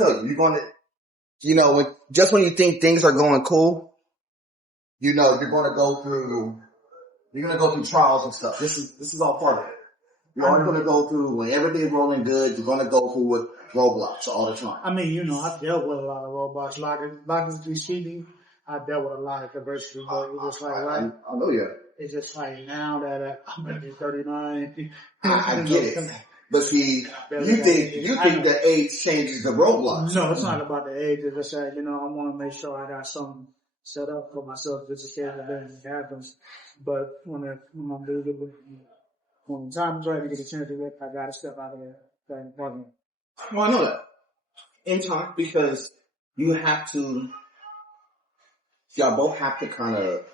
You're gonna, just when you think things are going cool, you're gonna go through trials and stuff. This is all part of it. You're always gonna go through when everything's rolling good. You're gonna go through with roadblocks all the time. I mean, I've dealt with a lot of roadblocks. Like cheating, I've dealt with a lot of adversity, but it was like, right? I know you. It's just like now that I'm gonna be 39. I get it. But see, you think that age changes the roadblocks. No, it's not about the age. It's just that, I want to make sure I got something set up for myself just in case anything happens. But when the time is right to get a chance to do it, I gotta step out of that apartment. Well, I know that. In time, because you have to, y'all both have to kind of,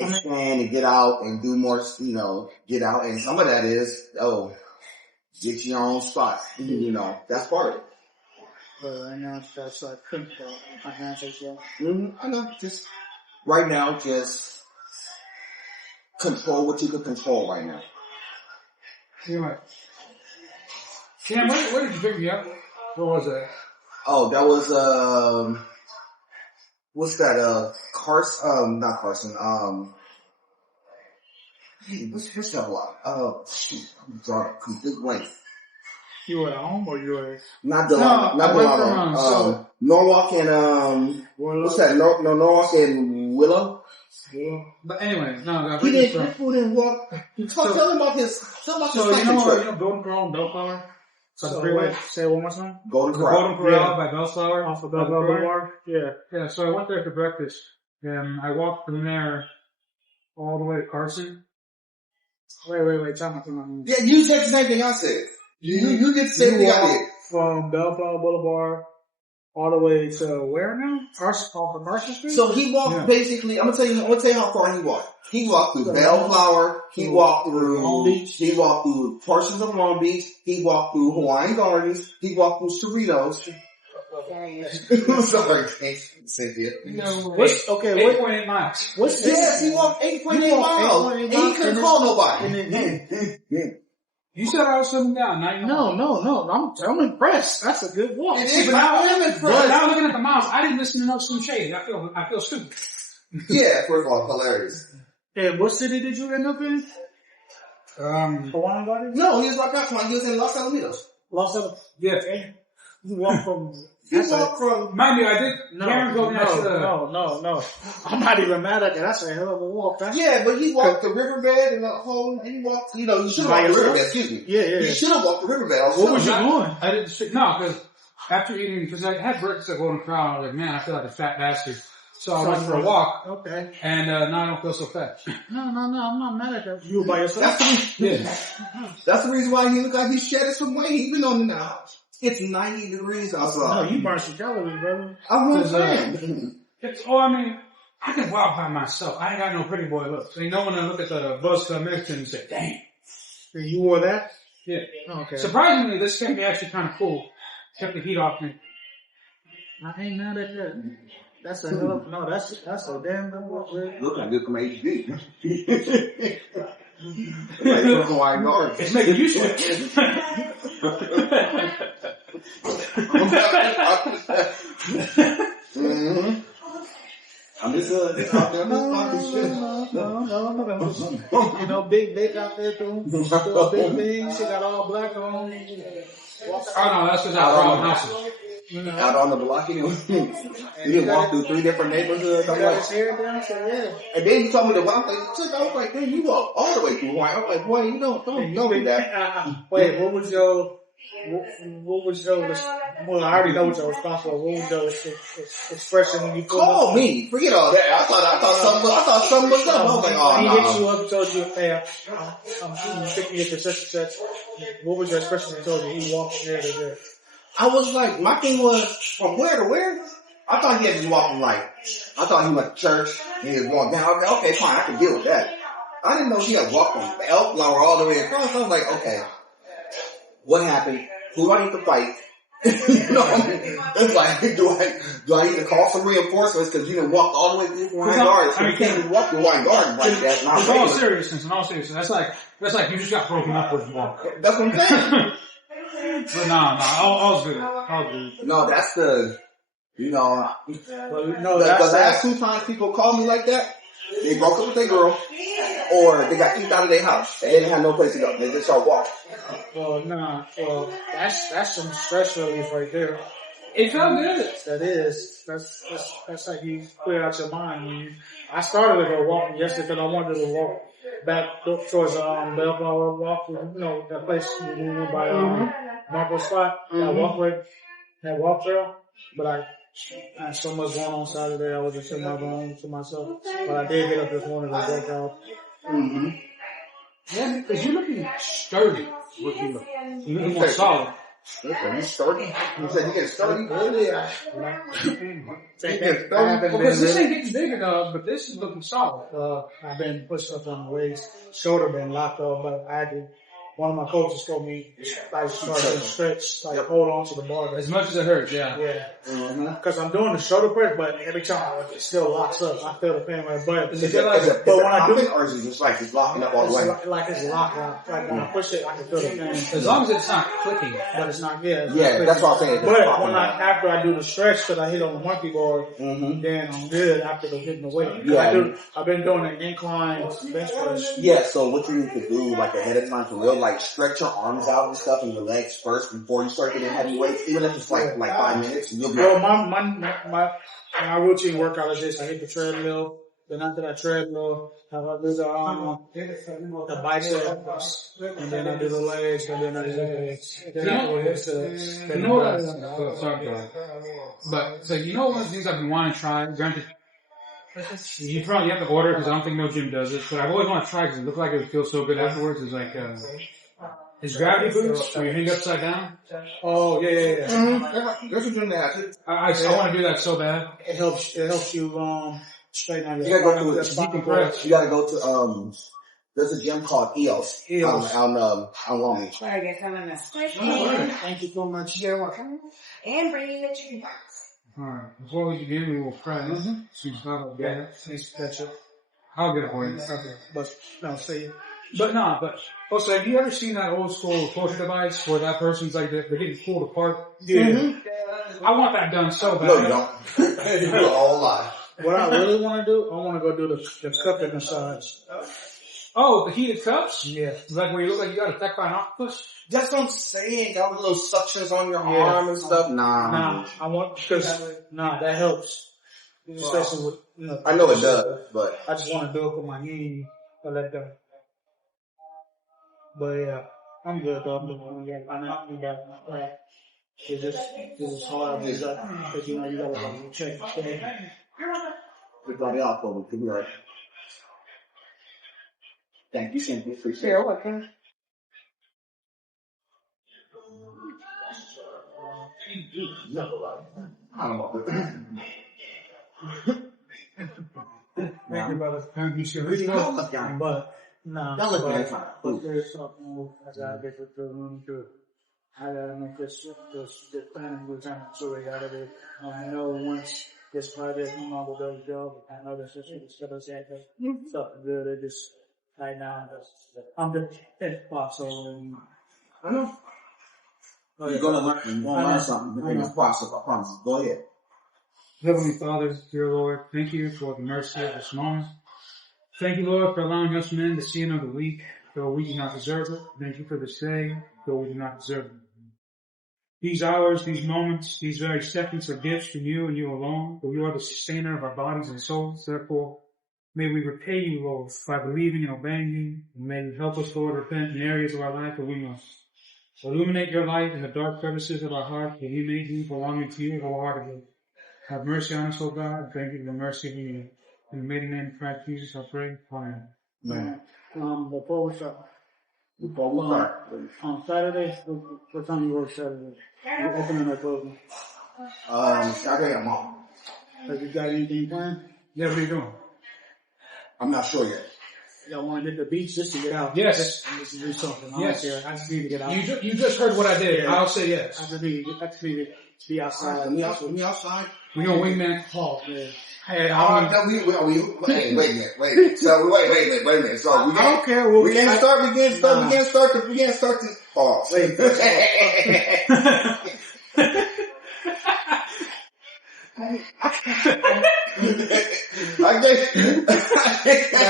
expand and get out and do more, get out. And some of that is, get your own spot. That's part of it. But right now, that's like, I can't take that. I know, just, right now, just control what you can control right now. Anyway. Cam, where did you pick me up? Where was that? Oh, that was, what's that, Carson, not Carson, what's that block? Shoot, I'm drawing a complete blank. You were at home or you were? Not Delano. Norwalk and, what's that? Norwalk and Willow? Yeah. But anyway, no, he didn't walk. Tell him about his, Golden Corral and Bellflower? So freeway. Say it one more time. Golden Corral by Bellflower. Off of Bellflower. Yeah. Yeah, so I went there for breakfast. And I walked from there all the way to Carson. Wait, tell me. Yeah, you said the same thing I said. You did the same thing I did. From Bellflower Boulevard all the way to where now? Off of Carson Street? So he walked basically, I'm gonna tell you how far he walked. He walked through Bellflower, he walked through Long Beach, he walked through portions of Long Beach, he walked through Hawaiian Gardens, he walked through Cerritos. Sorry, Cynthia. 8.8 miles. What's this? Yes, he walked 8.8 miles. And he couldn't call nobody. You said I was sitting down. No. I'm impressed. That's a good walk. But I am impressed. But now looking at the miles, I didn't listen to no Slim Shady. I feel stupid. Yeah, first of all, hilarious. And what city did you end up in? Hawaiian Gardens? No, he was right back when he was in Los Alamitos. Los Alamitos. Yeah. You walked from... Mind you, I did... No. I'm not even mad at that. That's a hell of a walk. Yeah, but he walked the riverbed and the whole... And he walked... You should have walked the riverbed. Excuse me. Yeah. You should have walked the riverbed. What was you doing? I didn't... No, because after eating... Because I had breakfast at Golden Corral, I was like, man, I feel like a fat bastard. So I went for a walk. Okay. And now I don't feel so fat. No, I'm not mad at that. You were by yourself? That's the reason why he looked like he shedded some weight even on the house. It's 90 degrees outside. No, you burned some calories, brother. I wasn't saying. I can walk by myself. I ain't got no pretty boy looks. Ain't no one to look at the bus next to and say, dang. You wore that? Yeah. Okay. Surprisingly, this can be actually kind of cool. Kept the heat off me. I ain't mad at that. That's a hell of, no, that's a damn good walk, man. Look like good from HD. Like from Hawaiian Gardens. It's making you sick. I'm just out there on this shit. No. Big Vic out there doing big things. She got all black on. Oh no, that's just out around houses. Out on the block, he didn't walk through 3 different neighborhoods. Got his hair down, so yeah. And then he told me I was like, man, you walk all the way through Hawaii. I was like, boy, you don't do that. Wait, what was your, well, I already know what your response was. What was your expression when you called me? Forget all that. I thought something was up. I was like, oh, he hit you up and told you, hey, I'm picking you for such and such. What was your expression when he told you he walked from there to there? I was like, my thing was, from where to where? I thought he had to be walking I thought he went to church and he was going down. Okay, fine, I can deal with that. I didn't know he had walked from Elflower all the way across. I was like, okay, what happened? Who do I need to fight? It's like, do I need to call some reinforcements because you didn't walk all the way through Hawaiian Gardens? You can't even walk through Hawaiian Gardens like that. In all seriousness, that's like you just got broken up with walk. That's what I'm saying. But all's good. All good. No, that's the, you know, no, the that's last 2 times people called me like that, they broke up with their girl, or they got kicked out of their house, and they didn't have no place to go. They just start walking. Well, that's some stress relief right there. It felt good. That is. That's how you clear out your mind. I started to go walking yesterday because I wanted to walk back towards Bellflower Walk, you know, that place by Marco Spot, that walk trail. But I had so much going on Saturday, I was just in my room to myself. But I did get up this morning and work out. Mm-hmm. Yeah, because you're looking sturdy. You're looking more solid. Are you sturdy? You said you get sturdy? Really? Because this ain't getting bigger though, but this is looking solid. I've been pushing up on the weights, shoulder been locked up, but one of my coaches told me, like, start to stretch, like, hold on to the bar. As much as it hurts, yeah. Yeah. Because I'm doing the shoulder press, but every time it still locks up. I feel the pain in my butt. Is it when I do it, or is it just like it's locking up all the way? Like it's locked up. Like when I push it, I can feel the pain. As long as it's not clicking. But it's not, yeah. That's what I'm saying. But after I do the stretch, because I hit on the monkey bar, then I'm good after hitting the weight. Yeah. I've been doing an incline bench press. Yeah, so what you need to do, like, ahead of time for real, like, stretch your arms out and stuff and your legs first before you start getting heavy weights, even if it's like 5 minutes, and you'll be well, my routine workout is this. I hit the treadmill, then after that treadmill, I do the biceps, and then I do the legs, and then I do the legs. Then I go into you know what? Sorry, but so you know one of the things I've been wanting to try. Granted, you probably have to order because I don't think no gym does it, but I've always wanted to try because it looked like it would feel so good afterwards. It's like is gravity boost where you hang upside down? Oh yeah. Mm-hmm. There's a gym that has it. I want to do that so bad. It helps you straighten out your. You gotta go to You gotta go to there's a gym called EOS. On Long Beach. Thank you so much. You're welcome. And bringing the treat box. Alright, before we begin, we will pray. Please catch up. I'll get it for you. Okay, but no, say it. But also, have you ever seen that old school torture device where that person's like they're getting pulled apart? Yeah. Mm-hmm. I want that done so bad. No, you don't. You're all alive. What I really want to do, I want to go do the cupping massage. Oh, the heated cups? Yeah. Like where you look like you got attacked by an octopus? That's what I'm saying. Got little suctions on your arm and stuff. Nah, I want, that helps. Especially with, I know it does, but I just want to do it for my knee. I let them. But yeah, I'm good though. I'm not back. It's just hard because you gotta check. we got it off over. Give me right. Thank you, Cynthia. Appreciate it. You're welcome. I don't know. Thank you, brother. You should really know. But no, but there's something I gotta get to room to. I gotta make this planning we're trying to sort out of it. I know once this project will go, I know this is something good. It just right now I'm just in the process. I know. You're gonna learn something in this process. I promise. Go ahead. Heavenly Father, dear Lord, thank you for the mercy of this moment. Thank you, Lord, for allowing us men to see another week, though we do not deserve it. Thank you for this day, though we do not deserve it. These hours, these moments, these very seconds are gifts from you and you alone, for you are the sustainer of our bodies and souls. Therefore, may we repay you, Lord, by believing and obeying you, and may you help us, Lord, repent in areas of our life where we must. Illuminate your light in the dark crevices of our heart, that we may be belonging to you wholeheartedly. Have mercy on us, O God, and thank you for the mercy of you. In the mighty name of Christ Jesus, I pray. Amen. Before we start, on Saturday, what time you work Saturday? You opening or closing? Saturday at mom. Have you got anything planned? Yeah, what are you doing? I'm not sure yet. Y'all want to hit the beach just to get out? Yes. Just to do something. Yes. I just need to get out. You just heard what I did. Yeah. I'll say yes. I just need to be outside. We outside. We gonna wingman. Oh, man. Hey, wait a minute. So wait a minute. So we I don't care. We can't start. Pause. Wait. I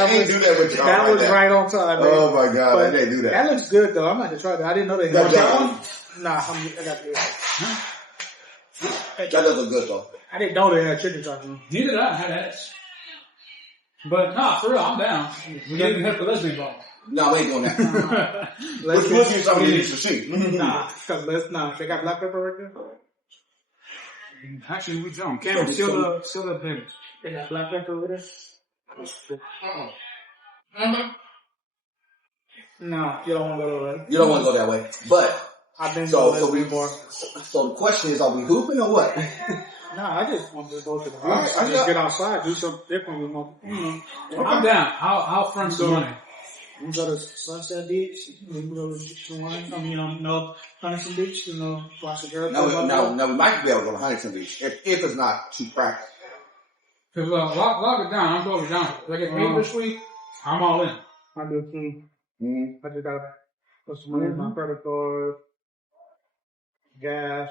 can't do that with y'all. That was right on time, man. Oh my God, But I can't do that. That looks good though. I'm about to try that. I didn't know they That had that one? one. Nah, I got this. That does look good though. I didn't know they had chicken tacos. Neither did I. I had ass. But nah, for real, I'm down. We didn't hit the lesbian ball. No, we ain't doing that. Let's We'll see something you need to see. Nah, cause they got black pepper right there. Actually, we don't. Cameron, seal the papers. They got black pepper with it. No, you don't want to go that way. You don't want to go that way. But, I've been so the question is, are we hooping or what? Nah, I just want to go to the beach. All right, Just get outside, do something different with my, I'm down. I'll front some money. We go to Sunset Beach. We go to Huntington Beach. Watch the girl. No, we might be able to go to Huntington Beach if it's not too practical. Cause lock it down. I'm going it down. If I get paid this week, I'm all in. I do too. Mm-hmm. I just gotta put some money in my credit card, gas.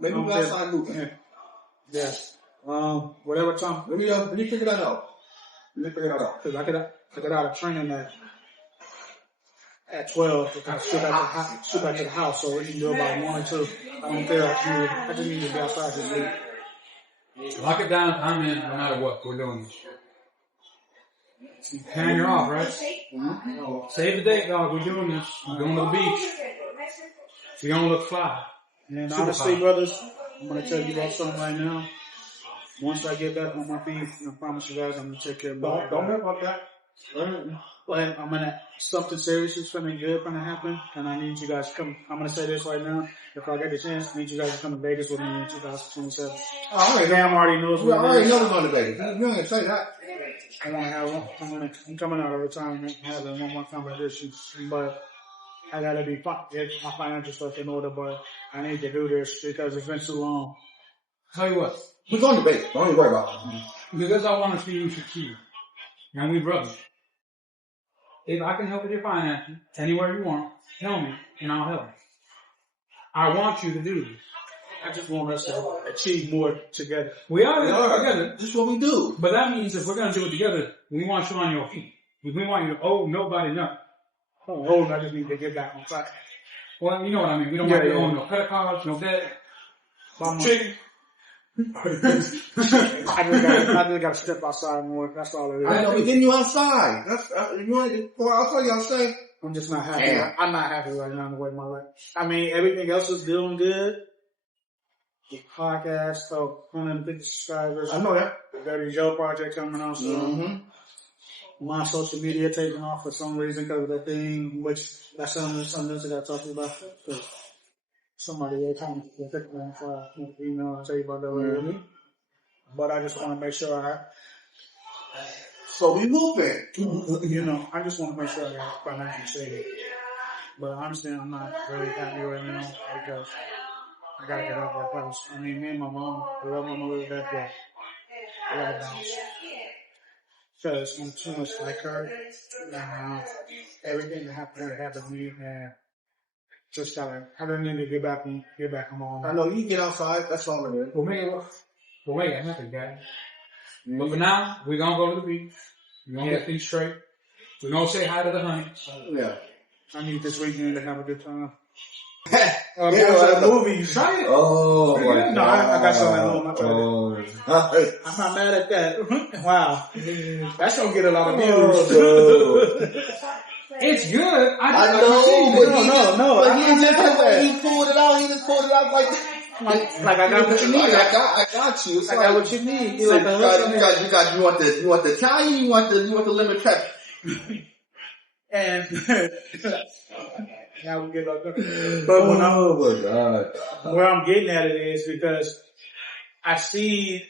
Maybe we're outside hooping. Yeah. Whatever time. Let me figure that out. Cause I got out of training at 12. I still back to the house, so we can do about 1 or 2. I don't care. I just need to be outside this week. Lock it down. I'm in no matter what. We're doing this. Karen, you're off, right? Mm-hmm. Save the date, dog. We're doing this. We're going to the beach. We're going to look fly. And honestly, brothers, I'm going to tell you about something right now. Once I get back on my feet, I promise you guys I'm going to take care of my Don't worry about that. But something serious is something good going to happen, and I need you guys to come. I'm going to say this right now. If I get the chance, I need you guys to come to Vegas with me in 2027. Cam already knows We what it already is. know we're going to Vegas. You ain't going to say that. I want to have one. I'm coming out of retirement, having one more conversation, but I got to get my financial stuff in order, but I need to do this because it's been too long. Tell you what. We're going to Vegas. Don't even worry about it. Because I want to see you succeed. And we brothers. If I can help with your finances, anywhere you want, tell me, and I'll help. I want you to do this. I just want us to achieve more together. We are together. This is what we do. But that means if we're going to do it together, we want you on your feet. We want you to owe nobody nothing. I just need to get back on track. Well, you know what I mean. We don't want you to owe no credit cards, no debt. Chicken. I just got to step outside more. That's all it is. I know we're getting you outside. You want to go outside? You outside? I'm just not happy. Damn. I'm not happy right now in the way my life. I mean, everything else is doing good. The podcast, so 150 subscribers. I know that. The Dirty Joe project coming on soon. My social media taking off for some reason because of that thing, which that's something else I got to talk to you about. Somebody else told me to take me for email. I'll tell you about that later. But I just want to make sure So we moving. I just want to make sure I got financial savings. But honestly, I'm not really happy right now because I gotta get off that house. I mean, me and my mom, I love my mother to death, but I gotta bounce. Because I'm too much like her. Everything that happened to me, and just gotta, I don't need to get back on all. I know you can get outside. That's all it is. We'll make it happen, guys. But for now, we're going to go to the beach. We're going to get things straight. We're going to say hi to the honey. Yeah. I need this weekend to have a good time. Movie. Try it. Oh, my No, I got something at home. I tried it. God. I'm not mad at that. Wow. That's gonna get a lot of views. It's good. I know, No. But he pulled it out. He just pulled it out like I got what you need. I got you. I got what you need. You want the Italian, you want the lemon pepper. And now we get up there. But where I'm getting at it is because I see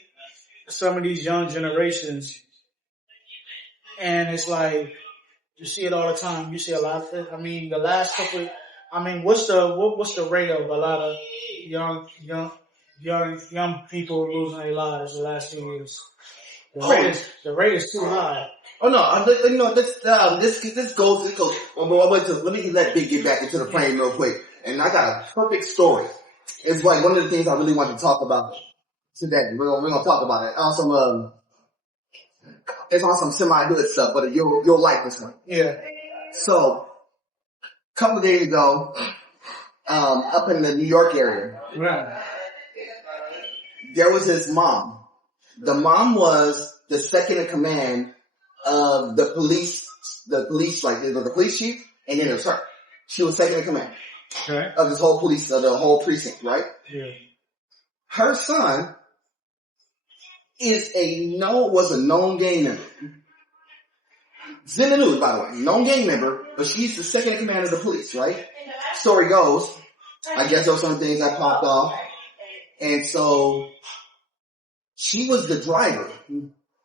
some of these young generations, and it's like you see it all the time. You see a lot of it. I mean, the last couple. What's the rate of a lot of young people losing their lives the last few years? The rate is too high. Oh no, this goes let me let Big get back into the plane real quick. And I got a perfect story. It's like one of the things I really want to talk about today. We're gonna talk about it. It's on some semi-hood stuff, but you'll like this one. Yeah. So, a couple of days ago, up in the New York area, Right. there was this mom. The mom was the second in command of the police, like, there was the police chief, and then it was her. She was second in command. Okay. Of this whole police, of the whole precinct, right? Yeah. Her son was a known gang member. It's in the news, by the way. Known gang member, but she's the second in command of the police, right? Story goes, I guess there were some things that popped off. And so, she was the driver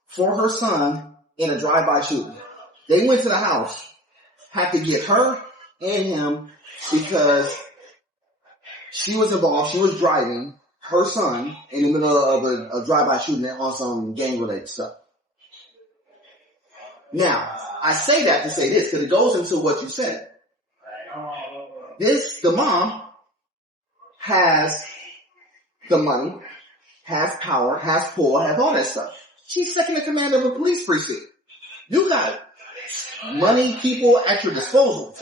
for her son in a drive-by shooting. They went to the house, had to get her and him because she was involved. She was driving her son in the middle of a drive-by shooting on some gang-related stuff. Now, I say that to say this because it goes into what you said. The mom has the money, has power, has pull, has all that stuff. She's second in command of a police precinct. You got money, people at your disposal.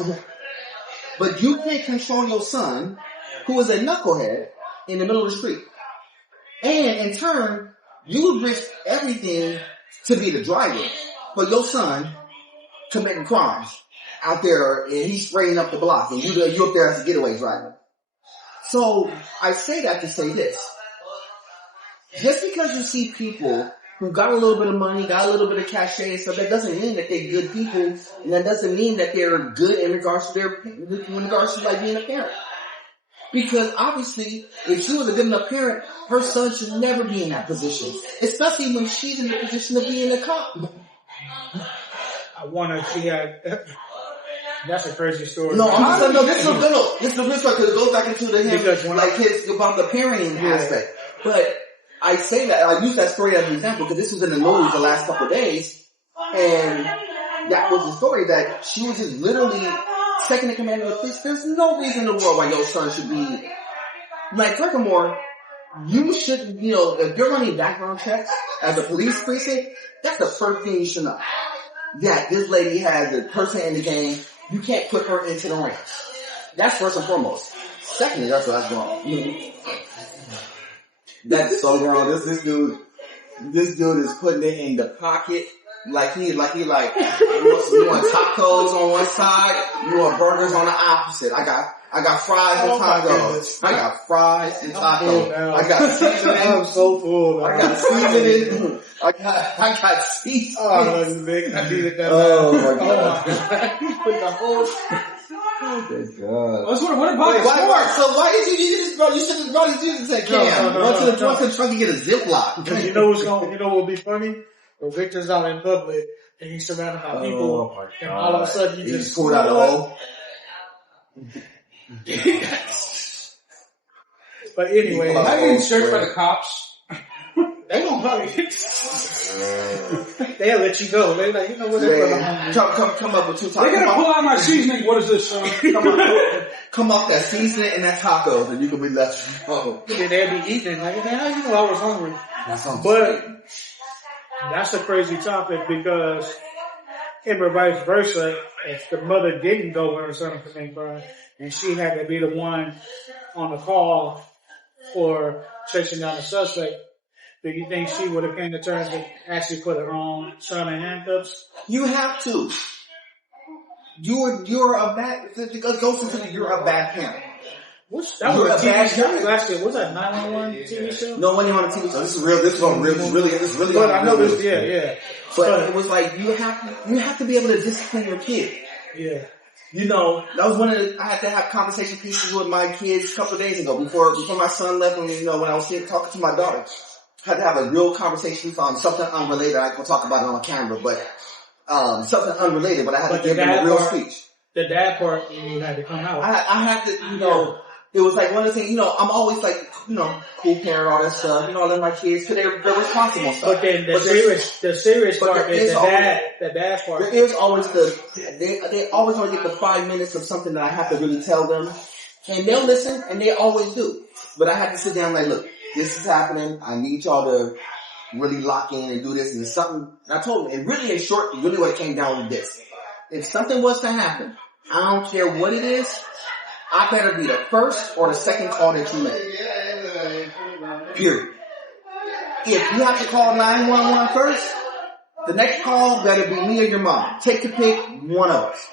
But you can't control your son, who is a knucklehead, in the middle of the street. And in turn, you risk everything to be the driver. But your son committing crimes out there, and he's spraying up the block, and you up there as a getaway driver. So I say that to say this. Just because you see people who got a little bit of money, got a little bit of cachet and stuff, that doesn't mean that they're good people, and that doesn't mean that they're good in regards to like being a parent. Because obviously, if she was a good enough parent, her son should never be in that position. Especially when she's in the position of being a cop. I wonder if she had... That's a crazy story. No, I'm saying, this is a good story because it goes back into about the parenting aspect. But I say that, I use that story as an example because this was in the news the last couple of days. And that was the story that she was just literally second in command of the police. There's no reason in the world why your son should be, like, furthermore, you should, if you're running background checks as a police precinct, that's the first thing you should know. That this lady has a person in the game, you can't put her into the ranks. That's first and foremost. Secondly, that's wrong. That's so wrong. This dude is putting it in the pocket. You want tacos on one side, you want burgers on the opposite. I got fries and tacos. I got fries and tacos. I got seasoning. I'm so full. I got seasoning. I got seasoning. Oh, I needed that. Oh my god. Put the whole... Oh my god. What about So why did you should have brought his juice and can. Run to the trunk and get a Ziploc. Because you know what would be funny? When Victor's out in public and he's surrounded by people, and all of a sudden he just pulled out the hole. But anyway, I get searched by the cops. They won't probably they'll let you go. They're like, whatever. Come up with two tacos. They're gonna pull out my seasoning. What is this, son? Come off that seasoning and that tacos, and you can be left. And then they'll be eating like, man, how you know I was hungry? But that's a crazy topic because him or vice versa, if the mother didn't go when her son committed crime, and she had to be the one on the call for chasing down the suspect, do you think she would have came to terms to actually put her own son in handcuffs? You have to. You're a bad. It goes into you're a bad parent. That was a TV show last year. Was that 911 TV show? No, when you're on a TV show. This is real. This is really. But I know this. Yeah. But it was like you have to be able to discipline your kid. Yeah. That was I had to have conversation pieces with my kids a couple of days ago before my son left. When I was talking to my daughter, I had to have a real conversation on something unrelated. I can talk about it on camera, but something unrelated. But I had to give them a real speech. The dad part, you had to come out. I had to, it was like one of the things, I'm always like, cool parent, all that stuff, I love my kids, because they're responsible and stuff. But then the serious part is the dad part. There is always they always want to get the 5 minutes of something that I have to really tell them. And they'll listen, and they always do. But I have to sit down and like, look, this is happening, I need y'all to really lock in and do this, and something, and I told them, and really in short, really what it came down to this. If something was to happen, I don't care what it is, I better be the first or the second call that you make. Period. If you have to call 911 first, the next call better be me or your mom. Take your pick, one of us.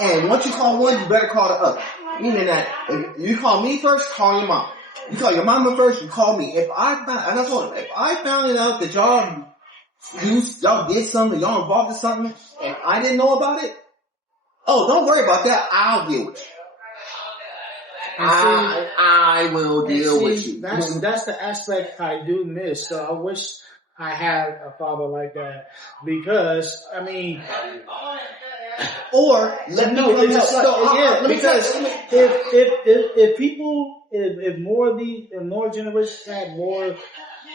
And once you call one, you better call the other. Meaning that if you call me first, call your mom. You call your mama first, you call me. If I found out that y'all did something, y'all involved in something, and I didn't know about it, don't worry about that. I'll deal with you. I will deal with you. That's the aspect I do miss. So I wish I had a father like that, because if more generations had more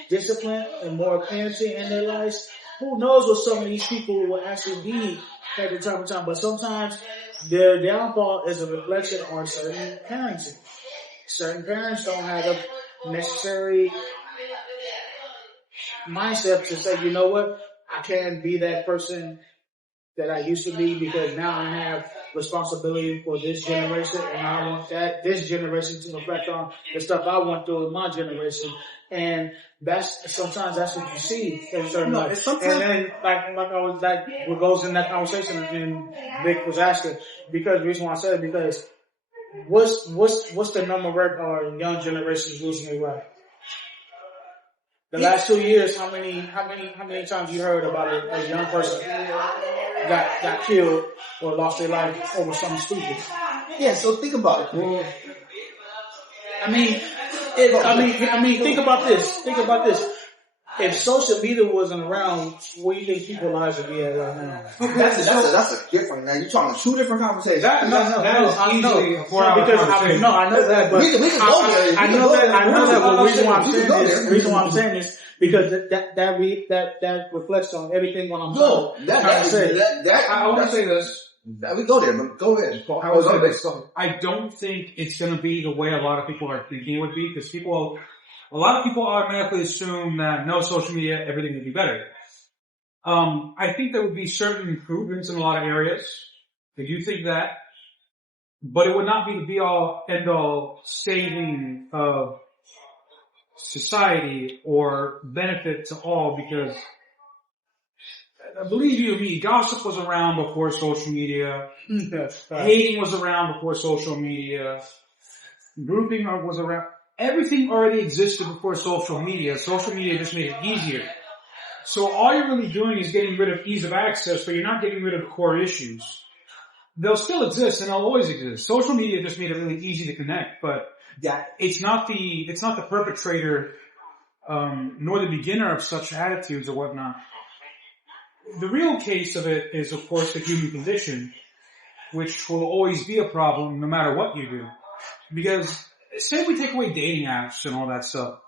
discipline and more parenting in their lives, who knows what some of these people will actually be at the time of time. But sometimes their downfall is a reflection on certain parenting. Certain parents don't have the necessary mindset to say, you know what, I can't be that person that I used to be, because now I have responsibility for this generation, and I want this generation to reflect on the stuff I went through in my generation. And sometimes that's what you see in certain lives. And then what goes in that conversation, and Vic was asking, because the reason why I said it, because what's the number of our young generations losing their way? The last 2 years, how many times you heard about a young person got killed or lost their life over something stupid? Yeah, so think about it. Think about this. If social media wasn't around, where do you think people's lives would be at right now? That's a different. Now you're talking two different conversations. That is easily a 4-hour conversation. I know that, but we can go there. I know that. But the reason why I'm saying this, because that reflects on everything when I'm talking. I want to say this. We go there, but go ahead. I will say this. I don't think it's going to be the way a lot of people are thinking it would be, because a lot of people automatically assume that no social media, everything would be better. I think there would be certain improvements in a lot of areas. I do think that. But it would not be the be-all, end-all saving of society or benefit to all, because believe you me, gossip was around before social media. Hating was around before social media. Grouping was around. Everything already existed before social media. Social media just made it easier. So all you're really doing is getting rid of ease of access, but you're not getting rid of core issues. They'll still exist and they'll always exist. Social media just made it really easy to connect, but it's not the perpetrator, nor the beginner of such attitudes or whatnot. The real case of it is, of course, the human condition, which will always be a problem no matter what you do. Because say we take away dating apps and all that stuff,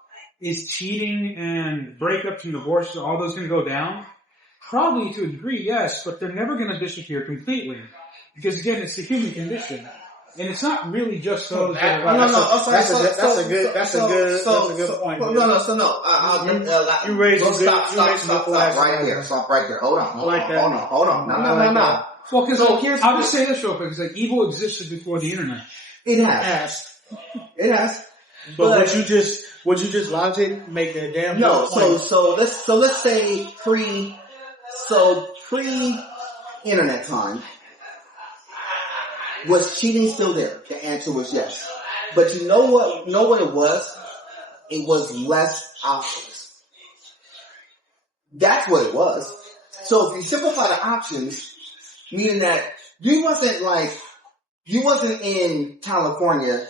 is cheating and breakups and divorces, all those going to go down? Probably to a degree, yes, but they're never going to disappear completely. Because again, it's the human condition. And it's not really just those that are... That's a good point. You raised Stop right there. Stop right there. Hold on. No. Well, because I'll just say this real quick. It's like evil existed before the internet. It has. But would you just logic make that damn point? So let's say pre internet time, was cheating still there? The answer was yes. But you know what it was? It was less options. That's what it was. So if you simplify the options, meaning that you wasn't in California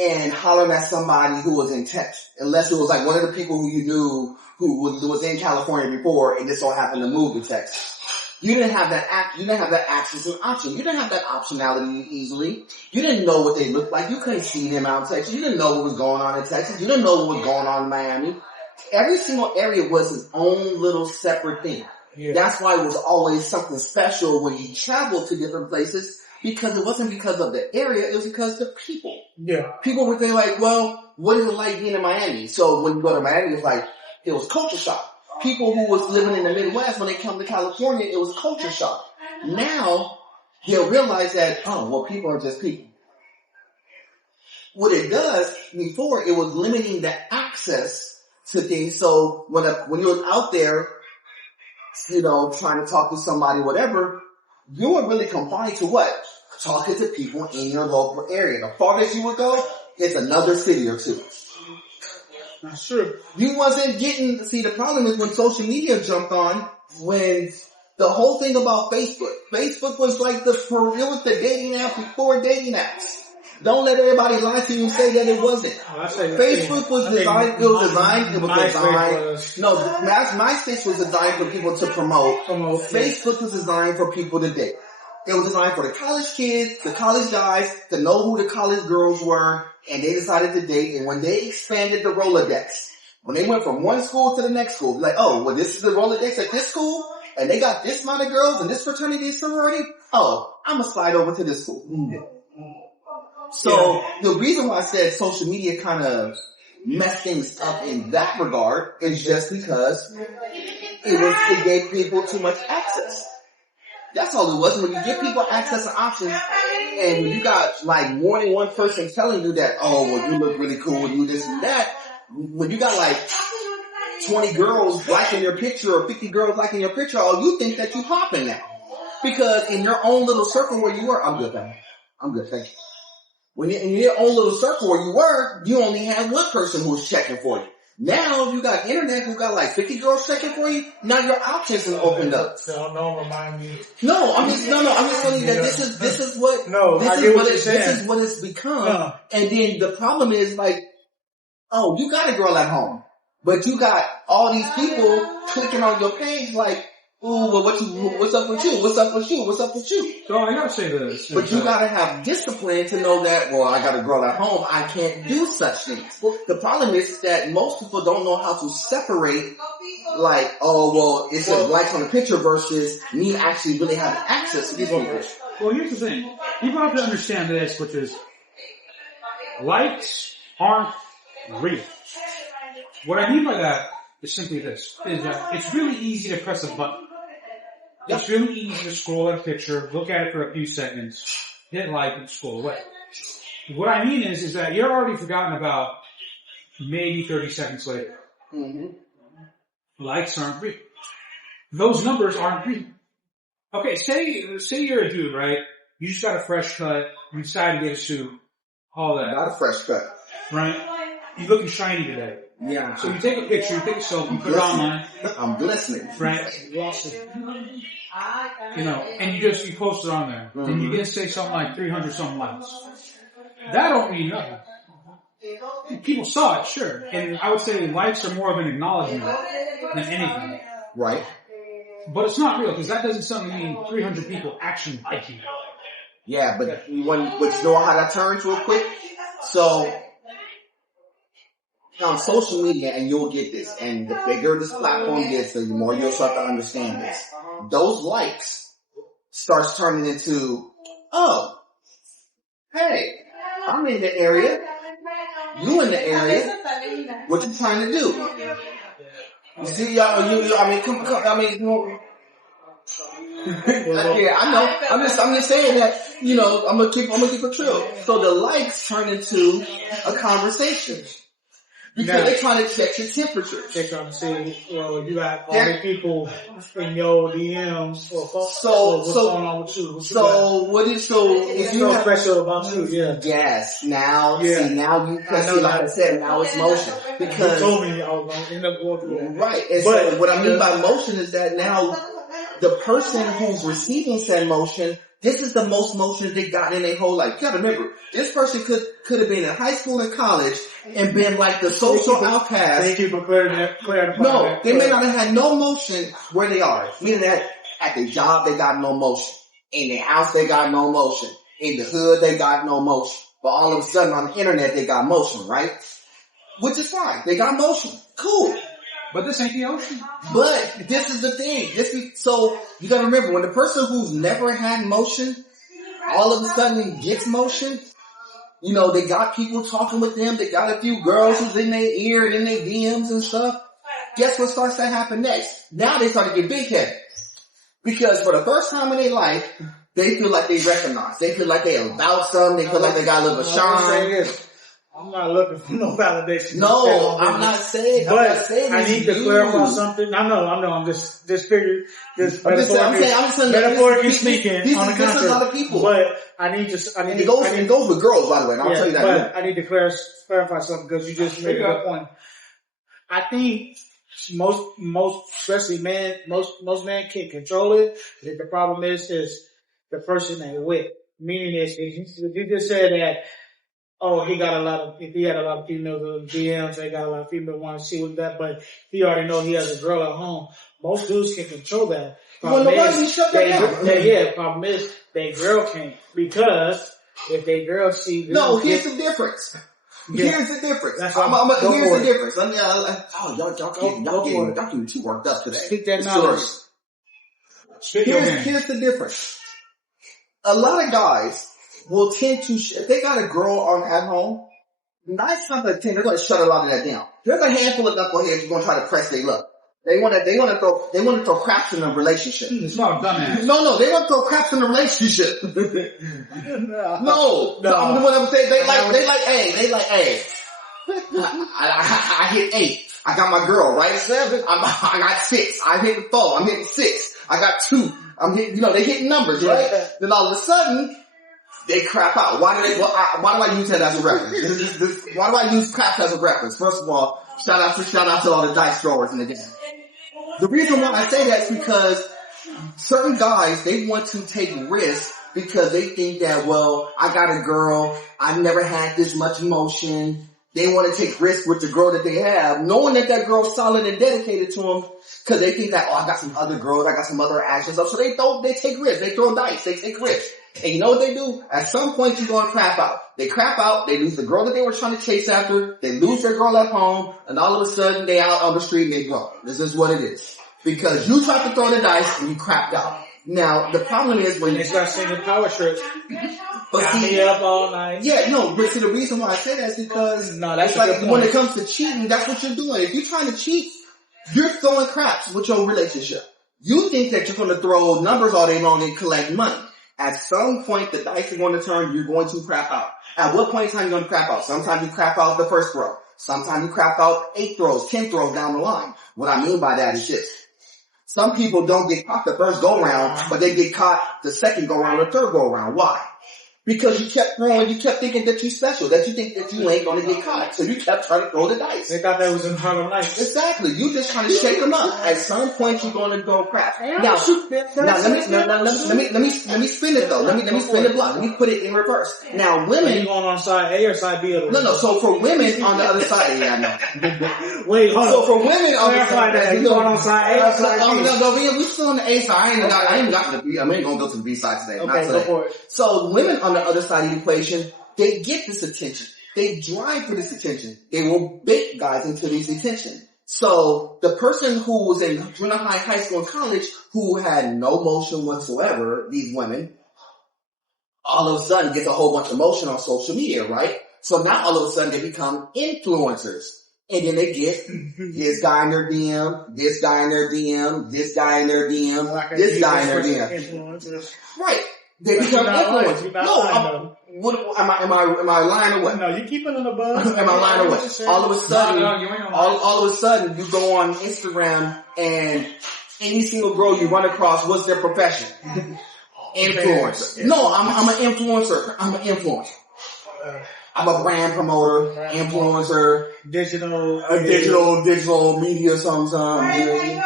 and hollering at somebody who was in text, unless it was like one of the people who you knew who was in California before and just so happened to move to Texas. You didn't have that access and option. You didn't have that optionality easily. You didn't know what they looked like. You couldn't see them out in Texas. You didn't know what was going on in Texas. You didn't know what was going on in Miami. Every single area was its own little separate thing. Yeah. That's why it was always something special when you traveled to different places, because it wasn't because of the area, it was because of the people. Yeah. People would think like, well, what is it like being in Miami? So when you go to Miami, it was culture shock. People who was living in the Midwest, when they come to California, it was culture shock. Now, they'll realize that, oh, well, people are just people. What it does, before, it was limiting the access to things. So when you were out there, trying to talk to somebody, whatever, you were really confined to what? Talking to people in your local area. The farthest you would go is another city or two. That's true. You wasn't getting, the problem is when social media jumped on, when the whole thing about Facebook was like it was the dating app before dating apps. Don't let everybody lie to you and say that it wasn't. Facebook was designed, MySpace was designed for people to promote. Facebook was designed for people to date. It was designed for the college kids, the college guys, to know who the college girls were, and they decided to date. And when they expanded the Rolodex, when they went from one school to the next school, like, oh, well, this is the Rolodex at this school, and they got this amount of girls and this fraternity and sorority, oh, I'm gonna slide over to this school. So the reason why I said social media kind of messed things up in that regard is just because it gave people too much access. That's all it was. When you give people access and options, and when you got like more than one person telling you that, oh, well, you look really cool, you this and that, when you got like 20 girls liking your picture or 50 girls liking your picture, oh, you think that you popping now. Because in your own little circle where you were, I'm good, thank you. I'm good, thank you. When in your own little circle where you were, you only had one person who was checking for you. Now you got internet who got like 50 girls checking for you. Now your options have opened up. Remind me. I'm just telling you that this is what it's become. No. And then the problem is like, oh, you got a girl at home, but you got all these people clicking on your page like, ooh, well, what's up with you? What's up with you? What's up with you? So I gotta say this. But you gotta have discipline to know that, well, I got a girl at home, I can't do such things. The problem is that most people don't know how to separate, like, oh, well, it's a likes on the picture versus me actually really having access to these people. Well, here's the thing. People have to understand this, which is, likes aren't real. What I mean by that is simply this, is that it's really easy to press a button. It's really easy to scroll at a picture, look at it for a few seconds, hit like, and scroll away. What I mean is that you're already forgotten about maybe 30 seconds later. Mm-hmm. Likes aren't real. Those numbers aren't real. Okay, say you're a dude, right? You just got a fresh cut, you decided to get a suit, all that. Not a fresh cut. Right? You're looking shiny today. Yeah. So you take a picture, you take a selfie, you put it online. I'm glistening. Right? And you post it on there. Mm-hmm. And you get to say something like 300 something likes. That don't mean nothing. People saw it, sure. And I would say likes are more of an acknowledgement than anything. Right. But it's not real, because that doesn't suddenly mean 300 people actually like you. Yeah, but you know how that turns real quick? So, on social media, and you'll get this, and the bigger this platform gets, the more you'll start to understand this. Those likes starts turning into, oh, hey, I'm in the area, you in the area, what you trying to do? You see, y'all, yeah, I know. I'm just saying that, I'm gonna keep it true. So the likes turn into a conversation. Because they're trying to check your temperature. They're trying to see, you got all the people in your DMs or what's going on with you? If you have special about you, yes. Now you like I said, now it's motion. Because you told me I was gonna end up going through that. Right. And so what I mean by motion is that now the person who's receiving said motion, this is the most motion they got in their whole life. You gotta remember, this person could have been in high school and college and been like the social outcast. Thank you for clarifying No, that. they may not have had no motion where they are. Meaning that At their job, they got no motion. In their house, they got no motion. In the hood, they got no motion. But all of a sudden on the internet, they got motion, right? Which is fine. They got motion. Cool. But this ain't the ocean. But this is the thing. So you gotta remember, when the person who's never had motion, all of a sudden gets motion, you know, they got people talking with them. They got a few girls who's in their ear and in their DMs and stuff. Guess what starts to happen next? Now they start to get big headed. Because for the first time in their life, they feel like they recognize. They feel like they're about something. They feel like they got a little bit of shine. I'm not looking for no validation. No, I'm not saying. I need to clarify something. I know. I'm just figuring. Metaphorically speaking, on the contrary. This is a lot of people. But it goes with girls, by the way. And I'll tell you that. But I need to clarify something because you just made a good point. I think most, especially men, most men can't control it. The problem is the person they with. Meaning is, you just said that. Oh, if he had a lot of females in DMs, they got a lot of females want to see with that, but he already know he has a girl at home. Most dudes can control that. Problem is, they girl can't. Because if they girl see them. No, here's the difference. Here's the difference. Here's the difference. Y'all getting too worked up today. Speak that knowledge. Here's the difference. A lot of guys will tend to, if they got a girl at home, 9 times out of 10, they're going to shut a lot of that down. There's a handful of knuckleheads who's going to try to press their luck. They want to throw craps in a relationship. It's not a dumbass. No, they want to throw craps in a relationship. No. What I'm saying, they like, hey. I hit 8. I got my girl, right? 7. I got 6. I hit 4. I'm hitting 6. I got 2. I'm hitting, they hitting numbers, right? Then all of a sudden, they crap out. Why do I use that as a reference? Why do I use crap as a reference? First of all, shout out to all the dice throwers in the game. The reason why I say that is because certain guys, they want to take risks because they think that, well, I got a girl, I've never had this much emotion. They want to take risks with the girl that they have, knowing that girl's solid and dedicated to them, because they think that, I got some other girls, I got some other actions. So they take risks, they throw dice, they take risks. And you know what they do? At some point, you're going to crap out. They crap out, they lose the girl that they were trying to chase after, they lose their girl at home, and all of a sudden, they out on the street and they go. This is what it is. Because you tried to throw the dice and you crapped out. Now, the problem is when they start singing power trips. But see, up all night. Yeah, no, but see, the reason why I say that is because that's like when it comes to cheating, that's what you're doing. If you're trying to cheat, you're throwing craps with your relationship. You think that you're going to throw numbers all day long and collect money. At some point, the dice are going to turn, you're going to crap out. At what point in time are you going to crap out? Sometimes you crap out the first throw. Sometimes you crap out 8 throws, 10 throws down the line. What I mean by that is this. Some people don't get caught the first go round, but they get caught the second go round or third go round. Why? Because you kept throwing, you kept thinking that you're special, that you think that you ain't gonna get caught. So you kept trying to throw the dice. They thought that was in Harlem Nights. Exactly. You just trying to shake them up. At some point you're gonna go crap. Now let me spin it though. Let me spin the block. Let me put it in reverse. Now women. Are you going on side A or side B? No. So for women on the other side, yeah, I know. Wait, hold on. So for women on the side, are you going on side A or side B? No, we still on the A side. I ain't got to the B. I ain't gonna go to the B side today. Okay, go for it. So women on the other side of the equation, they get this attention. They drive for this attention. They will bait guys into this attention. So the person who was in junior high, high school, and college who had no motion whatsoever, these women, all of a sudden gets a whole bunch of motion on social media, right? So now all of a sudden they become influencers. And then they get this guy in their DM, this guy in their DM, this guy in their DM, this guy in their DM. Right. They become influencers. No, am I lying or what? No, you keep it on the buzz. Am I lying or what? All of a sudden, all of a sudden, you go on Instagram and any single girl you run across, what's their profession? Influencer. No, I'm an influencer. I'm an influencer. I'm a brand promoter, influencer, digital media sometimes.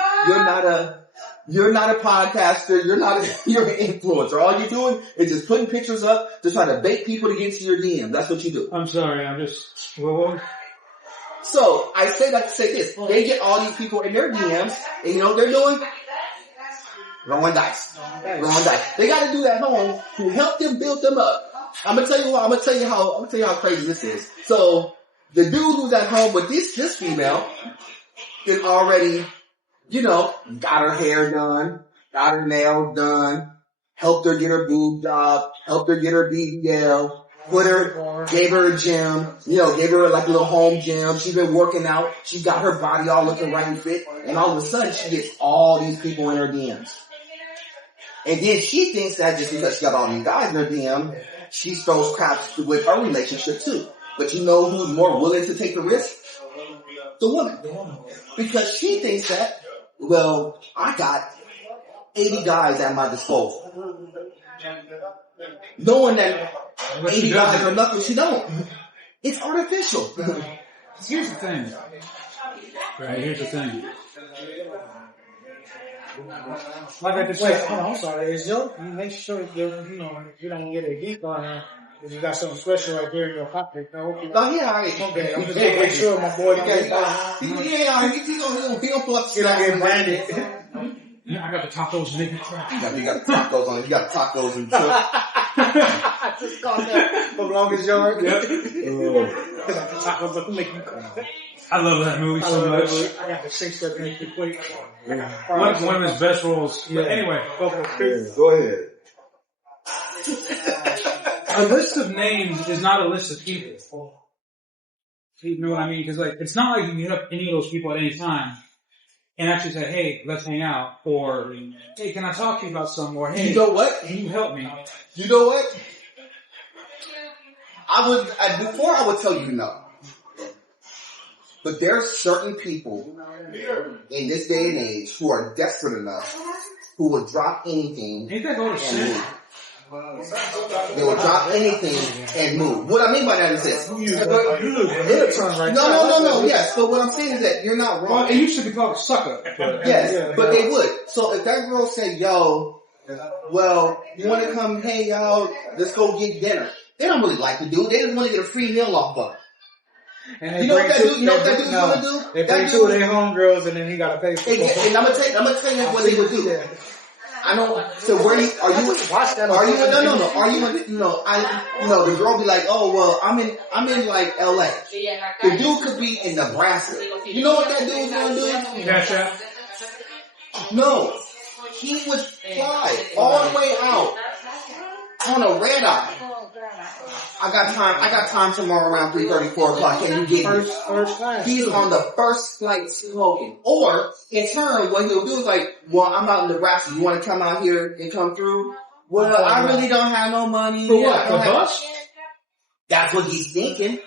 You're not a podcaster. You're an influencer. All you're doing is just putting pictures up to try to bait people to get to your DM. That's what you do. I'm sorry. So I say that to say this. They get all these people in their DMs, and you know what they're doing? Throwing dice. They got to do that home to help them build them up. I'm gonna tell you what. I'm gonna tell you how crazy this is. So the dude who's at home with this female is already, got her hair done, got her nails done, helped her get her boob job, helped her get her BBL. Gave her a gym, gave her like a little home gym. She's been working out. She's got her body all looking right and fit. And all of a sudden she gets all these people in her DMs. And then she thinks that just because she got all these guys in her DM, she throws crap with her relationship too. But you know who's more willing to take the risk? The woman. Because she thinks that, well, I got 80 guys at my disposal. Knowing that 80 guys are nothing, she don't. It's artificial. Here's the thing. Right, here's the thing. Like I just said, I'm sorry, it's your, make sure you don't get a geek on her. If you got something special right there in your pocket, no, alright. Okay, I'm just gonna make sure my boy he don't pull up the get branded. Yeah, I got the tacos making crack. You got the tacos on it. You got the tacos in the truck. I just called that from Longest Yard. Yep. Tacos making crack. I love that movie so much. I got the 6 that make you quick. One of his best roles. But anyway. Go ahead. A list of names is not a list of people. You know what I mean? Because it's not like you can hit up any of those people at any time and actually say, hey, let's hang out, or hey, can I talk to you about something, or hey, you know what? Can you help me? You know what? Before I would tell you no. But there's certain people in this day and age who are desperate enough who will drop anything and move. They will drop anything and move. What I mean by that is this. No. Yes. So what I'm saying is that you're not wrong. Well, it used to be called a sucker. Yes, but they would. So if that girl said, yo, well, you want to come hang out? Let's go get dinner. They don't really like to do it. They just want to get a free meal off of it. And you know what that dude's gonna do? They bring 2 of their homegirls and then he gotta pay for it. And I'm gonna tell you what they would do. I know. So where are you? The girl be like, oh well, I'm in like LA. The dude could be in Nebraska. You know what that dude's gonna do? Gotcha. No, he would fly all the way out on a red eye. I got time tomorrow around 3:30, 4 o'clock. Can you get me? First class. He's on the first flight smoking. Or, in turn, what he'll do is like, well, I'm out in Nebraska. You want to come out here and come through? Well, I really don't have no money. For what? For bus? That's what he's thinking.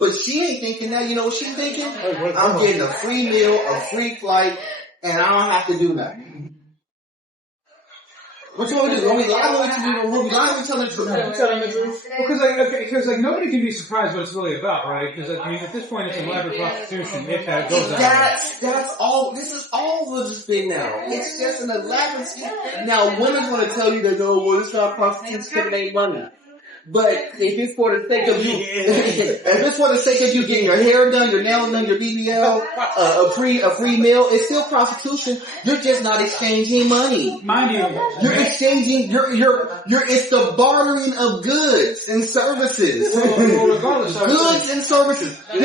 But she ain't thinking that. You know what she's thinking? I'm getting a free meal, a free flight, and I don't have to do nothing. What you want to do? Want me to lie to you? Want me to lie to tell the truth? I'm telling the truth. Because nobody can be surprised what it's really about, right? Because at this point it's elaborate prostitution. If that goes out. That's all. This is all of this thing now. It's just an elaborate scheme. Now, women's going to tell you that well, it's not prostitution to make money. But if it's for the sake of you, getting your hair done, your nails done, your BBL, a free meal, it's still prostitution. You're just not exchanging money. Mind you, you're exchanging. It's the bartering of goods and services. Goods and services. We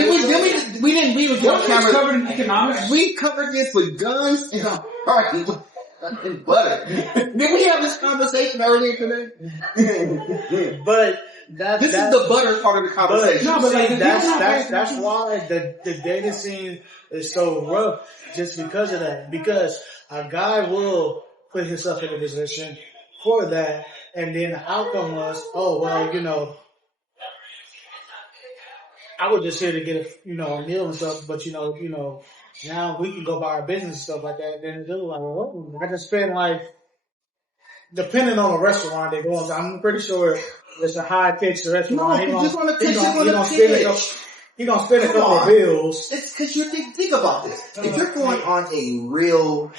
didn't get on camera. Covered in economics. We covered this with guns and and butter. Did we have this conversation earlier today? But this is the butter part of the conversation. That's why the dating scene is so rough, just because of that. Because a guy will put himself in a position for that, and then the outcome was, oh well, I was just here to get a meal and stuff, but now we can go buy our business and stuff like that. Then they're like, well, I just spend depending on the restaurant they go. I'm pretty sure it's a high pitched restaurant. No, He's gonna spend a couple of bills. It's because you think about this. If you're going on a real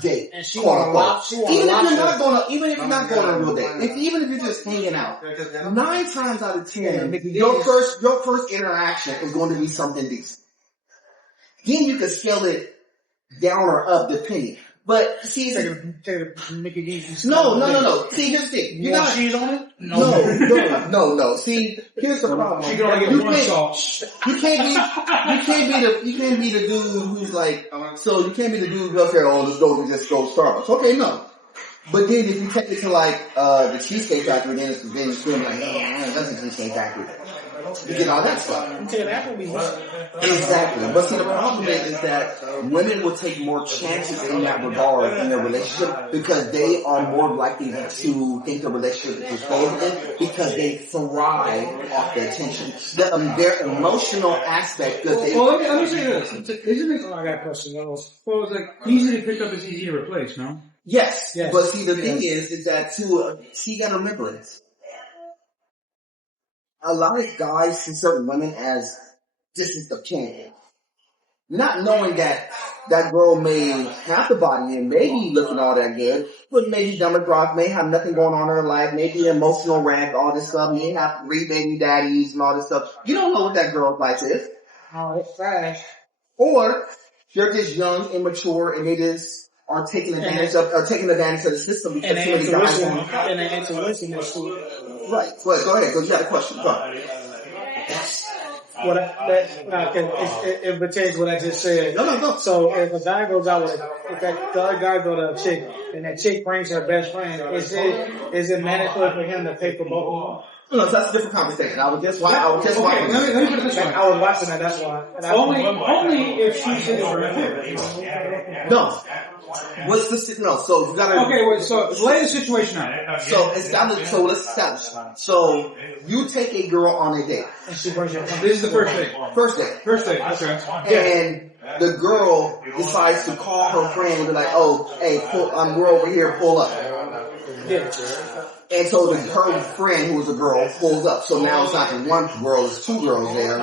date, and she want a lot. Even if you're not going on a real date, even if you're just hanging out, 9 times out of 10, your first interaction is going to be something decent. Then you can scale it down or up depending. But see, make it easy. No. See, here's the thing. You want cheese on it? No. See, here's the problem. She can only get one sauce. You can't be the dude who's like, so you can't be the dude who's up there, oh, let's go and just go Starbucks. Okay, no. But then if you take it to like, the Cheesecake Factory, then it's feeling like, oh man, that's a Cheesecake Factory. You get all that stuff. Exactly. But see, the problem is that women will take more chances in that regard in their relationship because they are more likely to think the relationship is disposable because they thrive off the attention. Their emotional aspect. Well, let me say this. Isn't it? I got a question. Well, it's like easy to pick up is easy to replace, no? Yes. But see, the thing is that too. See, you got to remember this. A lot of guys see certain women as distant of champion. Not knowing that that girl may have the body and may be looking all that good, but maybe dumb as rock, may have nothing going on in her life, may be an emotional wreck, all this stuff, may have 3 baby daddies and all this stuff. You don't know what that girl's life is. Oh, it's trash. Or they're just young, immature, and they just are taking advantage of the system because too many guys want. And their intuition is too. Right. Well, go ahead, because you got a question. Go ahead. It pertains to what I just said. No. So if a guy goes out with, if that the other guy goes to a chick, and that chick brings her best friend, is it mandatory for him to pay for both of them? No, that's a different conversation. I was just watching. Let me put it this way. I was watching that, that's why. Only if she's in the No. What's the no? So you gotta. Okay, wait. So lay the situation out. So establish. So let's establish. So you take a girl on a date. And she brings her friend. This is the first date. First date. Okay. And the girl decides to call her friend and be like, "Oh, hey, we're over here. Pull up." Yeah. And so her friend, who was a girl, pulls up. So now it's not just one girl, it's 2 girls there.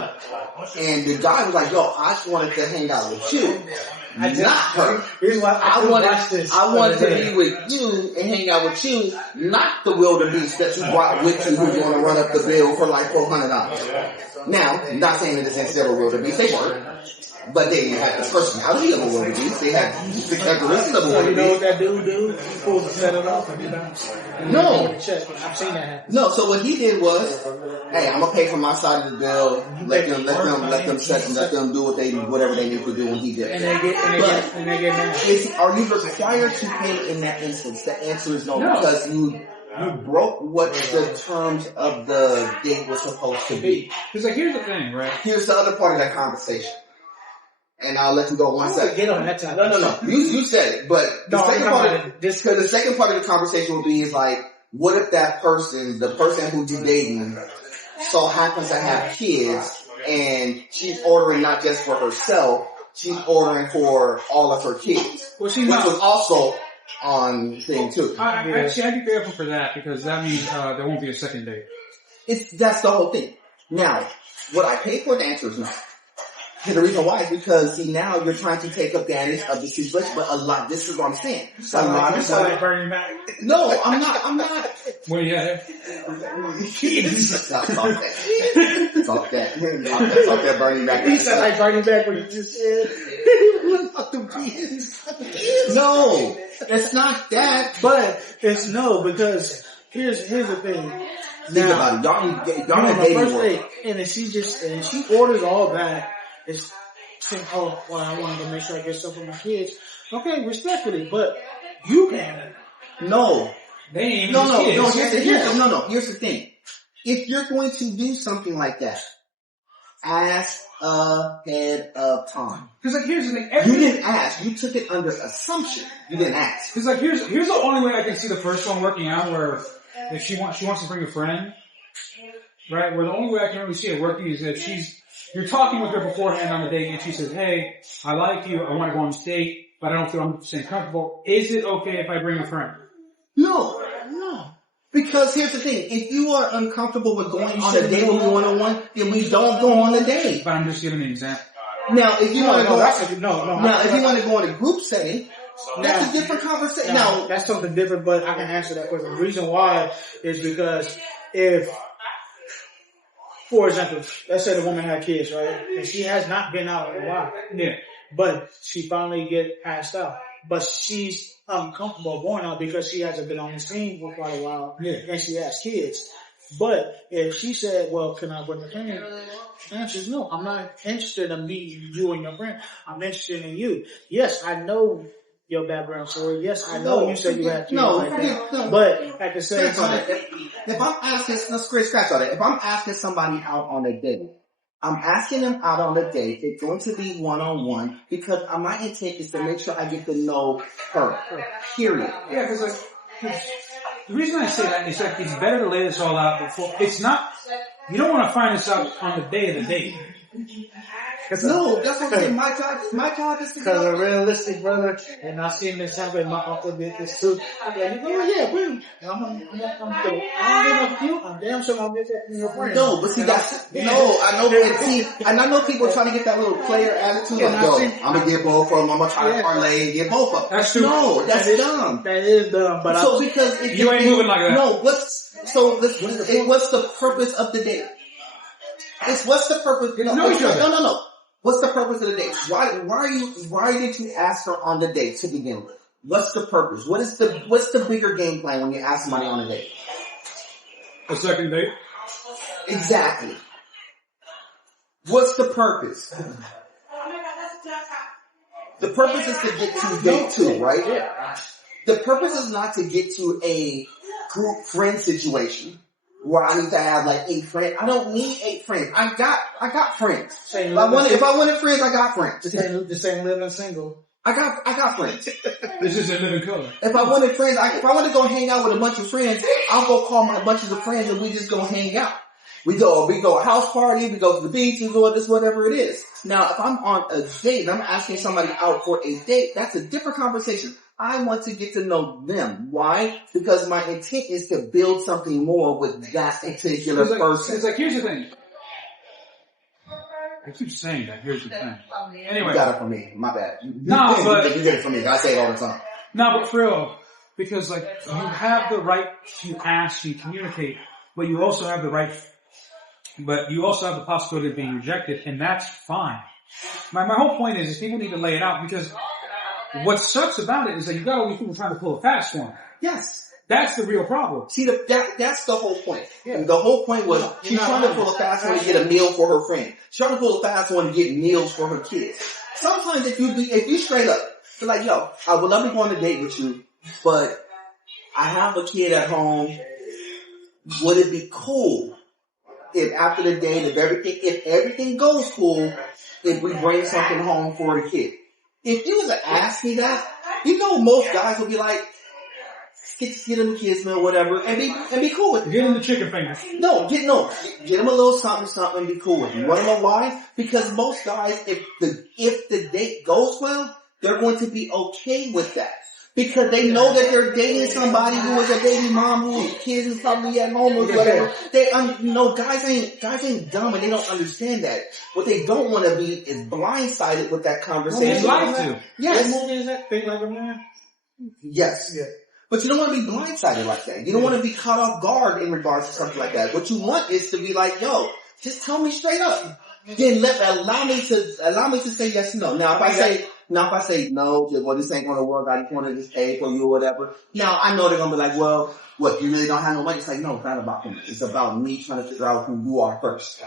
And the guy was like, "Yo, I just wanted to hang out with you." Not her. I wanted to be with you and hang out with you, not the wildebeest that you brought with you who's going to run up the bill for like $400. Now, not saying that this ain't several wildebeest, they weren't. But they didn't have the personality of a wildebeest. They had the characteristics of a wildebeest. You know what that dude do? He pulls the pedal off and he bounces. No. I've seen that happen. No, so what he did was, hey, I'm gonna pay for my side of the bill. Let them do whatever they need to do. And he did. And they get mad. Are you required to pay in that instance? The answer is no, because you broke what the terms of the date was supposed to be. Because like, here's the thing, right? Here's the other part of that conversation. And I'll let you go one second. Get on that time. No. You said it, but the second part of the conversation will be is like, what if that person, the person who you're dating, so happens to have kids, and she's ordering not just for herself, she's ordering for all of her kids, which was also on thing too. Actually, I'd be careful for that because that means there won't be a second date. That's the whole thing. Now, what I pay for the answer is no. And the reason why is because, see, now you're trying to take advantage of the situation, but this is what I'm saying. No, I'm not. Well, yeah. Stop that Bernie Mac. He said like Bernie Mac when you just said. No, it's not that. But it's no, because here's the thing. Think about it. Y'all in dating world. And then she orders all that. It's saying, oh, well, I wanted to make sure I get stuff for my kids. Okay, respectfully, but you can. No. They ain't No. Here's the thing. If you're going to do something like that, ask ahead of time. Because like, here's the thing. You didn't ask. You took it under assumption. You didn't ask. Because like, here's the only way I can see the first one working out, where if she wants to bring a friend, right? Where the only way I can really see it working is if you're talking with her beforehand on the date and she says, hey, I like you, I want to go on this date, but I don't feel 100% comfortable. Is it okay if I bring a friend? No. Because here's the thing, if you are uncomfortable with going on a date with me one-on-one, then we don't go on a date. But I'm just giving an example. Now, if you want to go in a group setting, that's a different conversation. Now, that's something different, but I can answer that question. The reason why is because for example, let's say the woman had kids, right? And she has not been out in a while. Yeah. But she finally get passed out. but she's uncomfortable going out because she hasn't been on the scene for quite a while, and she has kids. But if she said, well, can I bring a friend? The answer is no. I'm not interested in meeting you and your friend. I'm interested in you. Yes, I know your background story. Yes, I know you said you had kids like that. But at the same time, if I'm asking, let's scratch on it. If I'm asking somebody out on a date, I'm asking them out on a date. It's going to be one-on-one because my intent is to make sure I get to know her. Period. Yeah, because the reason I say that is that it's better to lay this all out before. It's not. You don't want to find this out on the day of the date. No, that's what I'm saying. My job is to because a realistic brother, and I've seen this happen. My uncle did this too. I'm like, oh yeah, bring. I'm damn sure I'll get that from your friend. No, but see I know people are trying to get that little player attitude. Like, yo, I'm gonna get both of them. I'm gonna try to parlay and get both of them. That's true. No, that's dumb. That is dumb. But so because if you ain't moving like that. No, what's the purpose of the date? What's the purpose? No. What's the purpose of the date? Why did you ask her on the date to begin with? What's the purpose? What's the bigger game plan when you ask somebody on a date? A second date? Exactly. What's the purpose? The purpose is to get to date 2, right? Yeah. The purpose is not to get to a group friend situation where I need to have like 8 friends. I don't need 8 friends. I got friends. If I wanted friends, I got friends. This ain't living single. I got friends. This is a living color. If I wanted friends, if I want to go hang out with a bunch of friends, I'll go call my bunches of friends and we just go hang out. We go a house party, we go to the beach, we go this, whatever it is. Now, if I'm on a date and I'm asking somebody out for a date, that's a different conversation. I want to get to know them. Why? Because my intent is to build something more with that particular person. It's like, here's the thing. I keep saying that. Here's the thing. Anyway. You got it from me. My bad. You get it from me. I say it all the time. No, but for real. Because like, you have the right to ask and communicate, but you also have the possibility of being rejected, and that's fine. My whole point is people need to lay it out because what sucks about it is that you got all these people trying to pull a fast one. Yes. That's the real problem. See, that's the whole point. Yeah. The whole point was she's trying to pull a fast one to get a meal for her friend. She's trying to pull a fast one to get meals for her kids. Sometimes if you straight up, you're like, yo, I would love to go on a date with you, but I have a kid at home. Would it be cool if after the date, if everything goes cool, if we bring something home for the kid? If you was to ask me that, most guys will be like, get them a kids meal, whatever, and be cool with it. Get them the chicken fingers. Get them a little something, and be cool with it. You wanna know why? Because most guys, if the date goes well, they're going to be okay with that. Because they know that they're dating somebody who is a baby mom whose kids is probably at home or whatever. Guys ain't dumb and they don't understand that. What they don't want to be is blindsided with that conversation. Well, to. Yes. What movie is that? Think Like a Man? Yes. Yeah. But you don't want to be blindsided like that. You don't want to be caught off guard in regards to something like that. What you want is to be like, yo, just tell me straight up. Then allow me to say yes or no. Now if I say no, well, this ain't gonna work, I just wanna just pay for you or whatever. Now I know they're gonna be like, well, what, you really don't have no money? It's like, no, it's not about me. It's about me trying to figure out who you are first.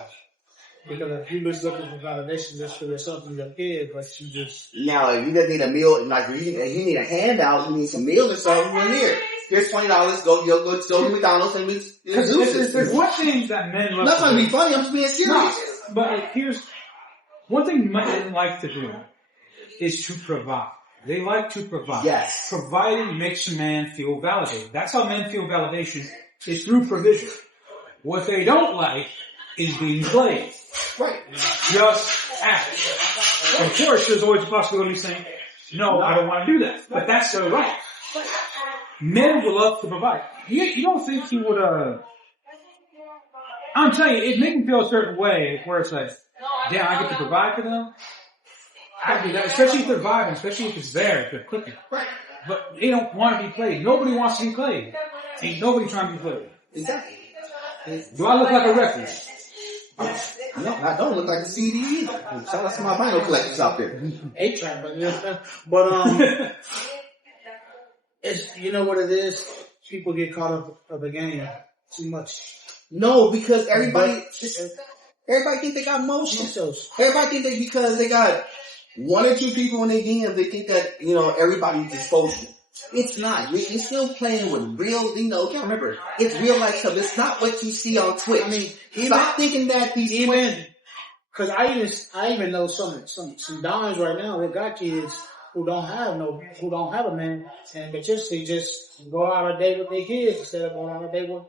Because if you just looking for validation just for yourself and your kid, but you just... Now, if you just need a meal, like you need a handout, you need some meals or something, we're here. Here's $20, go to McDonald's and there's one thing that men love. I'm not trying to be funny, I'm just being serious. No, but here's one thing men like to do is to provide. They like to provide. Yes. Providing makes a man feel validated. That's how men feel validation, is through provision. What they don't like is being played. Right. Just ask. Of course, there's always a possibility of saying, no, I don't want to do that. But that's their right. Men will love to provide. You don't think he would, I'm telling you, it makes me feel a certain way where it's like, damn, I get to provide for them. I do that, especially if they're vibing, especially if it's there, if they're cooking. Right. But they don't want to be played. Nobody wants to be played. Ain't nobody trying to be played. Exactly. Do I look like a recluse? No, I don't look like a CD either. Shout out to my vinyl collectors out there. 8-track, but it's, you know what it is? People get caught up at the game too much. No, because everybody think they got motion. Everybody think that because they got 1 or 2 people in their DM, they think that, you know, everybody's disposable. It's not. You're still playing with real, you know, can't remember. It's real life stuff. It's not what you see on Twitch. I mean, stop thinking that these cause I even know some dimes right now that got kids who don't have a man, and they just go out on a date with their kids instead of going on a date with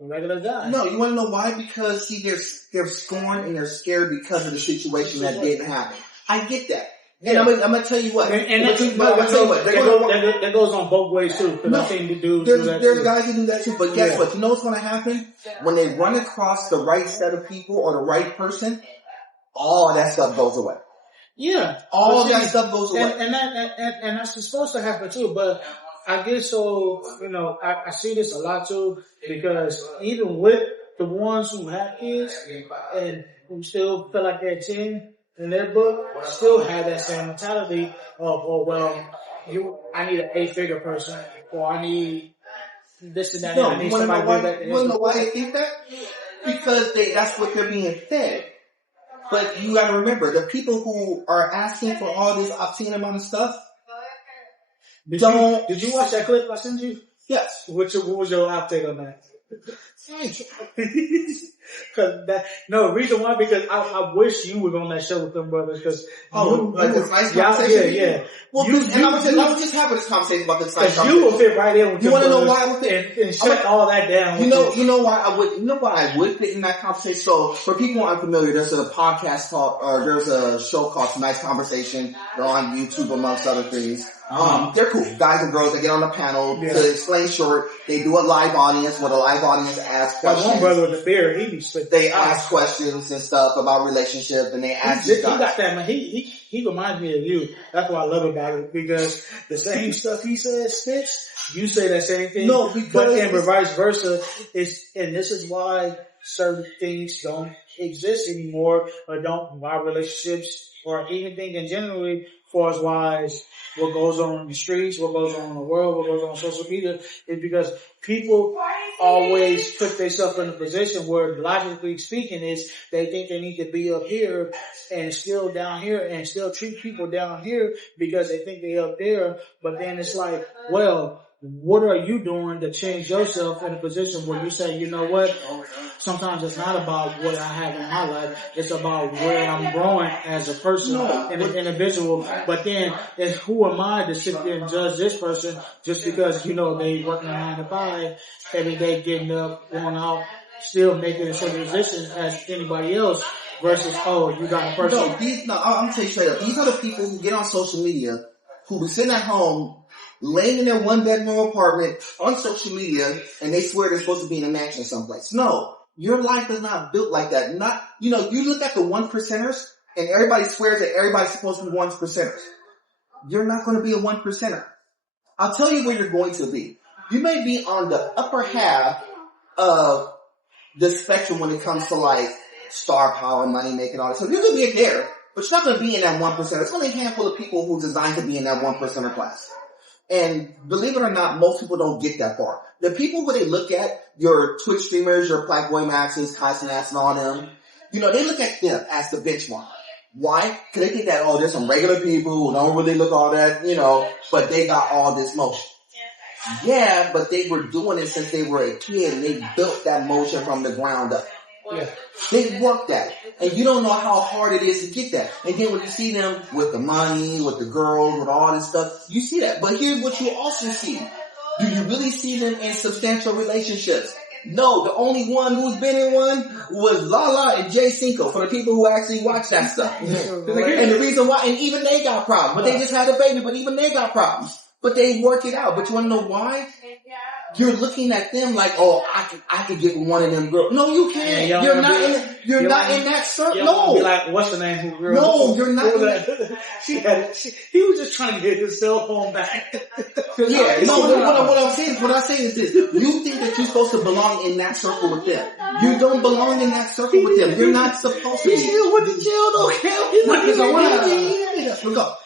regular guys. No, you want to know why? Because see, they're scorned and they're scared because of the situation that didn't happen. I get that. And I'm gonna tell you what. That goes on both ways too. No, I think there's guys who do that too. But guess what? You know what's gonna happen? When they run across the right set of people or the right person, all of that stuff goes away. Yeah. All that stuff goes away. And that's supposed to happen too, but I guess so, you know, I see this a lot too, because even with the ones who have kids and who still feel like they're 10, in their book, still have that same mentality of, oh, well, I need an 8-figure person, or I need this and that. No, and I need you want somebody to know why they think that? Because that's what they're being fed. But you gotta remember, the people who are asking for all this obscene amount of stuff, Did you watch that clip I sent you? Yes. What was your outtake on that? The reason why, because I wish you was on that show with them brothers, because this nice conversation. Yeah. Well, I was just having this conversation about this nice conversation. You will fit right in with. You want to know why I would fit and shut all that down? You know why I would fit in that conversation. So for people who aren't familiar, there's a podcast called, there's a show called Nice Conversation. They're on YouTube amongst other things. They're cool. Guys and girls, they get on the panel to explain short. They do a live audience where the live audience asks questions. That one brother with the beard, they ask questions and stuff about relationships, and they ask he got that, man. He reminds me of you. That's what I love about it, because the same stuff he says fits, you say that same thing. No, because but then vice versa, and this is why certain things don't exist anymore, or why relationships or anything in generally, for as wise what goes on in the streets, what goes on in the world, what goes on social media, is because people always put themselves in a position where, logically speaking, is they think they need to be up here and still down here and still treat people down here because they think they're up there. But then it's like, well, what are you doing to change yourself in a position where you say, you know what, sometimes it's not about what I have in my life, it's about where I'm growing as a person and an individual. But then, who am I to sit there and judge this person just because, you know, they working a 9 to 5, every day getting up, going out, still making the same position as anybody else, versus, oh, you got a person. I'm going to tell you straight up, these are the people who get on social media, who be sitting at home, laying in their 1-bedroom apartment on social media, and they swear they're supposed to be in a mansion someplace. No, your life is not built like that. You look at the 1%ers, and everybody swears that everybody's supposed to be 1%ers. You're not going to be a 1%er. I'll tell you where you're going to be. You may be on the upper half of the spectrum when it comes to like star power, money making, all that stuff. You're going to be there, but you're not going to be in that 1%er. It's only a handful of people who are designed to be in that 1%er class. And believe it or not, most people don't get that far. The people who they look at, your Twitch streamers, your Black Boy Maxes, Constant and all them, they look at them as the benchmark. Why? Because they think that, there's some regular people who don't really look all that, but they got all this motion. Yeah, but they were doing it since they were a kid, and they built that motion from the ground up. Yeah. They worked at it. And you don't know how hard it is to get that. And then when you see them with the money, with the girls, with all this stuff, you see that. But here's what you also see. Do you really see them in substantial relationships? No, the only one who's been in one was Lala and Jay Cinco, for the people who actually watch that stuff. And the reason why, and even they got problems. But they just had a baby, but even they got problems. But they work it out. But you want to know why? you're looking at them like, oh, I could get one of them girls. No, you can't. Yeah, You're not in that circle. No. Be like, what's the name who girl? No, you're not. He was just trying to get his cell phone back. Yeah, no, what I'm saying is this. You think that you're supposed to belong in that circle with them. You don't belong in that circle with them. You're not supposed to be. He still went to jail though,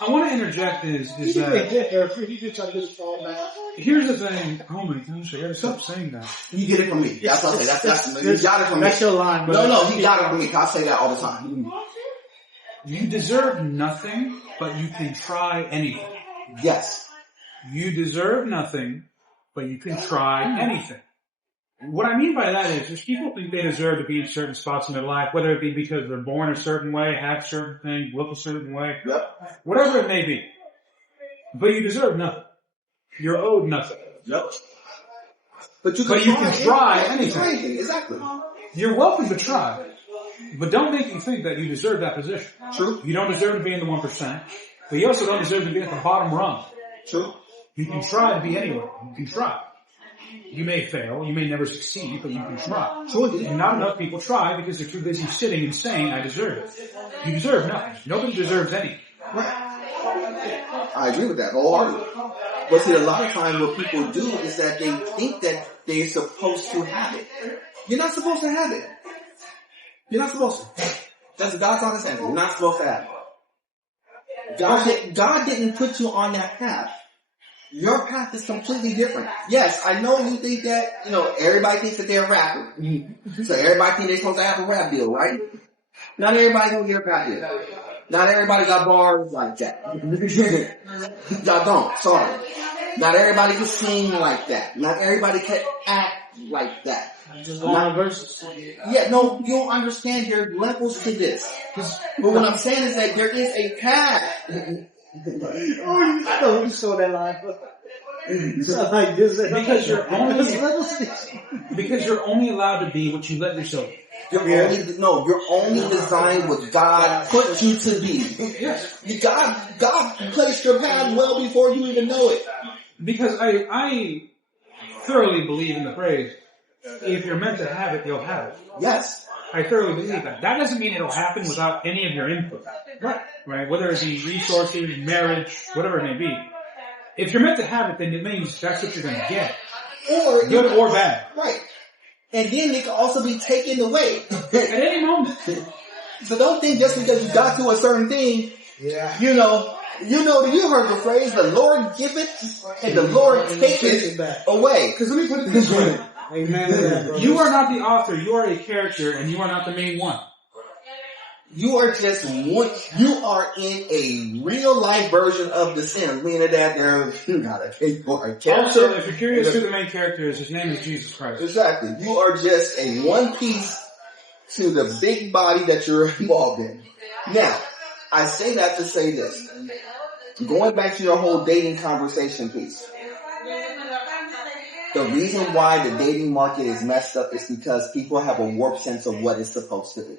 I want to interject is that he just trying to get his phone back. Here's the thing. Oh my gosh, I gotta stop saying that. You get it from me. That's what I say. You got it from me. That's your line. No, he got it from me. I say that all the time. You deserve nothing, but you can try anything. Yes. You deserve nothing, but you can try anything. What I mean by that is, there's people think they deserve to be in certain spots in their life, whether it be because they're born a certain way, have certain things, look a certain way, whatever it may be. But you deserve nothing. You're owed nothing. Yep. But you can try anything. Exactly. You're welcome to try. But don't make you think that you deserve that position. True. You don't deserve to be in the 1%, but you also don't deserve to be at the bottom rung. True. You can try to be anywhere. You can try. You may fail, you may never succeed, but you can try. True. And not enough people try because they're too busy sitting and saying, I deserve it. You deserve nothing. Nobody deserves anything. Right. I agree with that wholeheartedly. But see, a lot of times what people do is that they think that they're supposed to have it. You're not supposed to have it. You're not supposed to. That's God's honest answer. You're not supposed to have it. God didn't put you on that path. Your path is completely different. Yes, I know you think that, everybody thinks that they're a rapper. So everybody thinks they're supposed to have a rap deal, right? Not everybody gonna get a rap deal. Not everybody got bars like that. Y'all don't, sorry. Not everybody can sing like that. Not everybody can act like that. Just long verses. Yeah, no, you don't understand. There are levels to this. But what I'm saying is that there is a path. You saw that line. Like this. Because you're only allowed to be what you let yourself be. You're only designed what God put you to be. Yes. God placed your path well before you even know it. Because I thoroughly believe in the phrase, if you're meant to have it, you'll have it. Yes. I thoroughly believe that. That doesn't mean it'll happen without any of your input. Right? Whether it be resources, marriage, whatever it may be. If you're meant to have it, then it means that's what you're going to get. Or good or bad. Right. And then it can also be taken away. At any moment. So don't think just because you got to a certain thing, you heard the phrase, the Lord giveth and the Lord taketh away. Because let me put it this way. Amen. You are not the author, you are a character, and you are not the main one. You are just one. You are in a real life version of The Sims, meaning that you gotta pay for a character. Also, if you're curious who the main character is, his name is Jesus Christ. Exactly. You are just a one piece to the big body that you're involved in. Now, I say that to say this. Going back to your whole dating conversation piece. The reason why the dating market is messed up is because people have a warped sense of what it's supposed to be.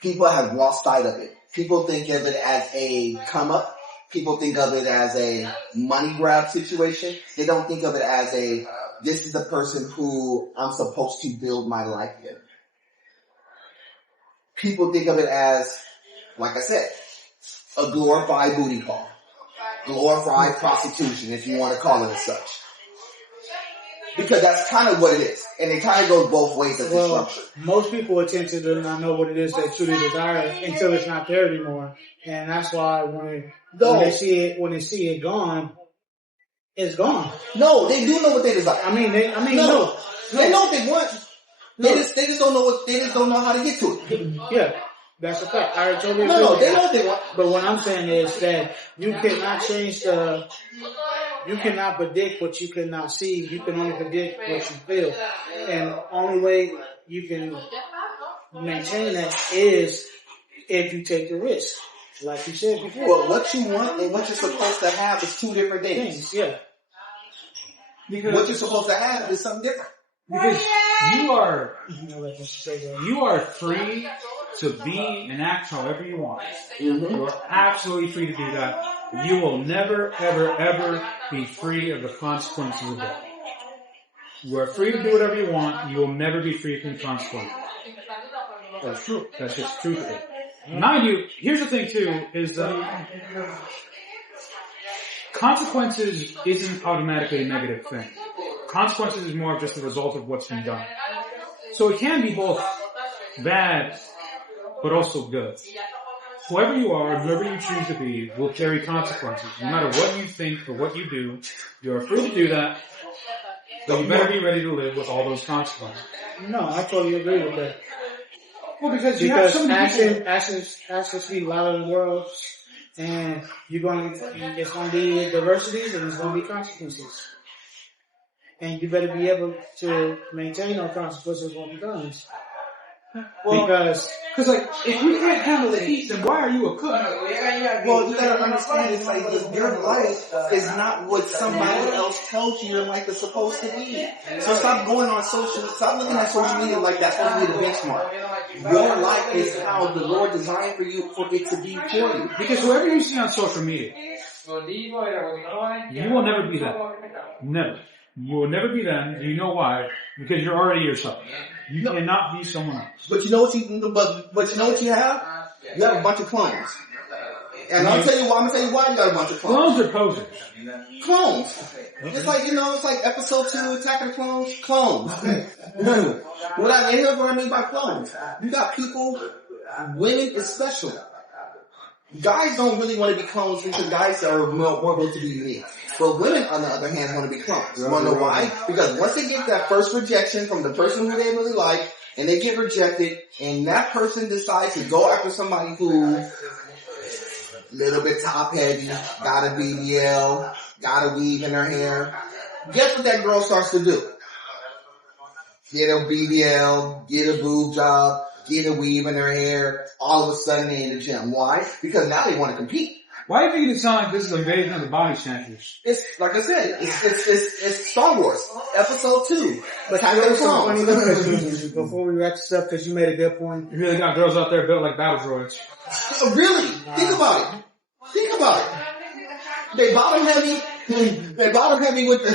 People have lost sight of it. People think of it as a come up. People think of it as a money grab situation. They don't think of it as this is the person who I'm supposed to build my life in. People think of it as, like I said, a glorified booty call. Glorified prostitution, if you want to call it as such. Because that's kind of what it is. And it kind of goes both ways as a structure. Most people attempt to do not know what it is they truly desire until it's not there anymore. And that's why when they see it gone, it's gone. No, they do know what they desire. No. They know what they want. They just don't know how to get to it. Yeah. That's a fact. I totally agree. No, they know what they want. But what I'm saying is that you cannot you cannot predict what you cannot see. You can only predict what you feel. And the only way you can maintain that is if you take the risk. Like you said before. Well, what you want and what you're supposed to have is two different things. Yeah. Because what you're supposed to have is something different. Because you are free to be and act however you want. Mm-hmm. You are absolutely free to do that. You will never, ever, ever be free of the consequences of that. You are free to do whatever you want. You will never be free from consequences. That's true. That's just truthful. Mind you, here's the thing too, is that consequences isn't automatically a negative thing. Consequences is more of just the result of what's been done. So it can be both bad, but also good. Whoever you are, whoever you choose to be, will carry consequences. No matter what you think or what you do, you are free to do that, but you better be ready to live with all those consequences. No, I totally agree with that. Well, because you have so many people. actions speak louder than words, and it's going to be diversities and it's going to be consequences. And you better be able to maintain those consequences when it comes. Well, because like, if we can't handle the heat, then why are you a cook? Well, you gotta understand, it's like your life is not what somebody else tells you your life is supposed to be. So stop looking at social media like that's supposed to be the benchmark. Your life is how the Lord designed for you, for it to be for you. Because whoever you see on social media, you will never be that. Never. You will never be them. You know why? Because you're already yourself. You cannot be someone else. But you know what you have? You have a bunch of clones. And I'm gonna tell you why you got a bunch of clones. Clones are posers. Clones. It's like, it's like episode 2, Attack of the Clones. Clones. Here's what I mean by clones. You got people, women especially. Guys don't really want to be clones because guys are more built to be unique. But women, on the other hand, want to be clones. You want to know why? Because once they get that first rejection from the person who they really like, and they get rejected, and that person decides to go after somebody who little bit top heavy, got a BBL, got a weave in her hair, guess what that girl starts to do? Get a BBL, get a boob job, get a weave in her hair, all of a sudden they're in the gym. Why? Because now they want to compete. Why do you think it sounds like this is invasion of the body snatchers? It's, like I said, it's Star Wars, episode 2. But you know some funny things before we wrap this up, because you made a good point. You really got girls out there built like battle droids. Really? Think about it. Think about it. They bottom heavy. They bottom heavy with the.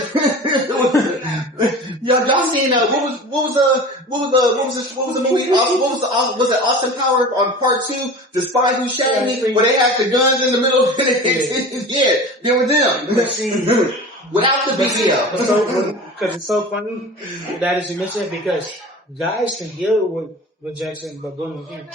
Y'all seen what was the movie? Was it Austin Powers on part 2? The Spy Who Shagged Me, where they had the guns in the middle. Yeah, they were them. Without the BBL. Because it's so funny that is you mentioned, because guys can deal with rejection, but women can't.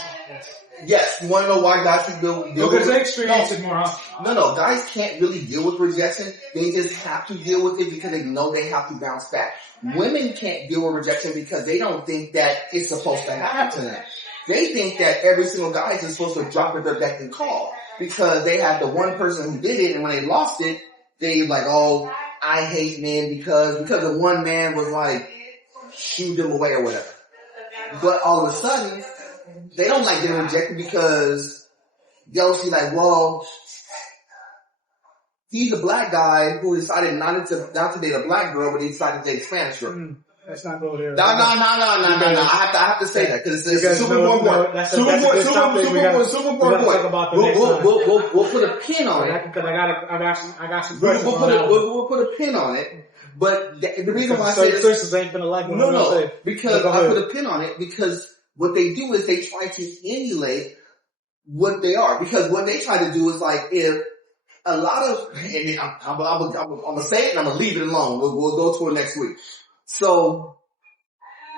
Yes, you want to know why guys can deal with because they experience it more often. No, guys can't really deal with rejection. They just have to deal with it because they know they have to bounce back. Women can't deal with rejection because they don't think that it's supposed to happen to them. They think that every single guy is supposed to drop at their beck and call because they had the one person who did it, and when they lost it, they like, oh, I hate men because the one man was like, shoo them away or whatever. But all of a sudden, they don't like getting rejected because they'll see like, well, he's a black guy who decided not to date a black girl, but he decided to date a Spanish girl. Let's not go there. No. I have to say that because it's super important. Super important. We'll put a pin on it. Because I got some questions. We'll put a pin on it. But the reason why I say this, ain't gonna like because I put a pin on it because what they do is they try to emulate what they are. Because what they try to do is like, if a lot of, and I'm gonna say it and I'm gonna leave it alone. We'll go to it next week. So,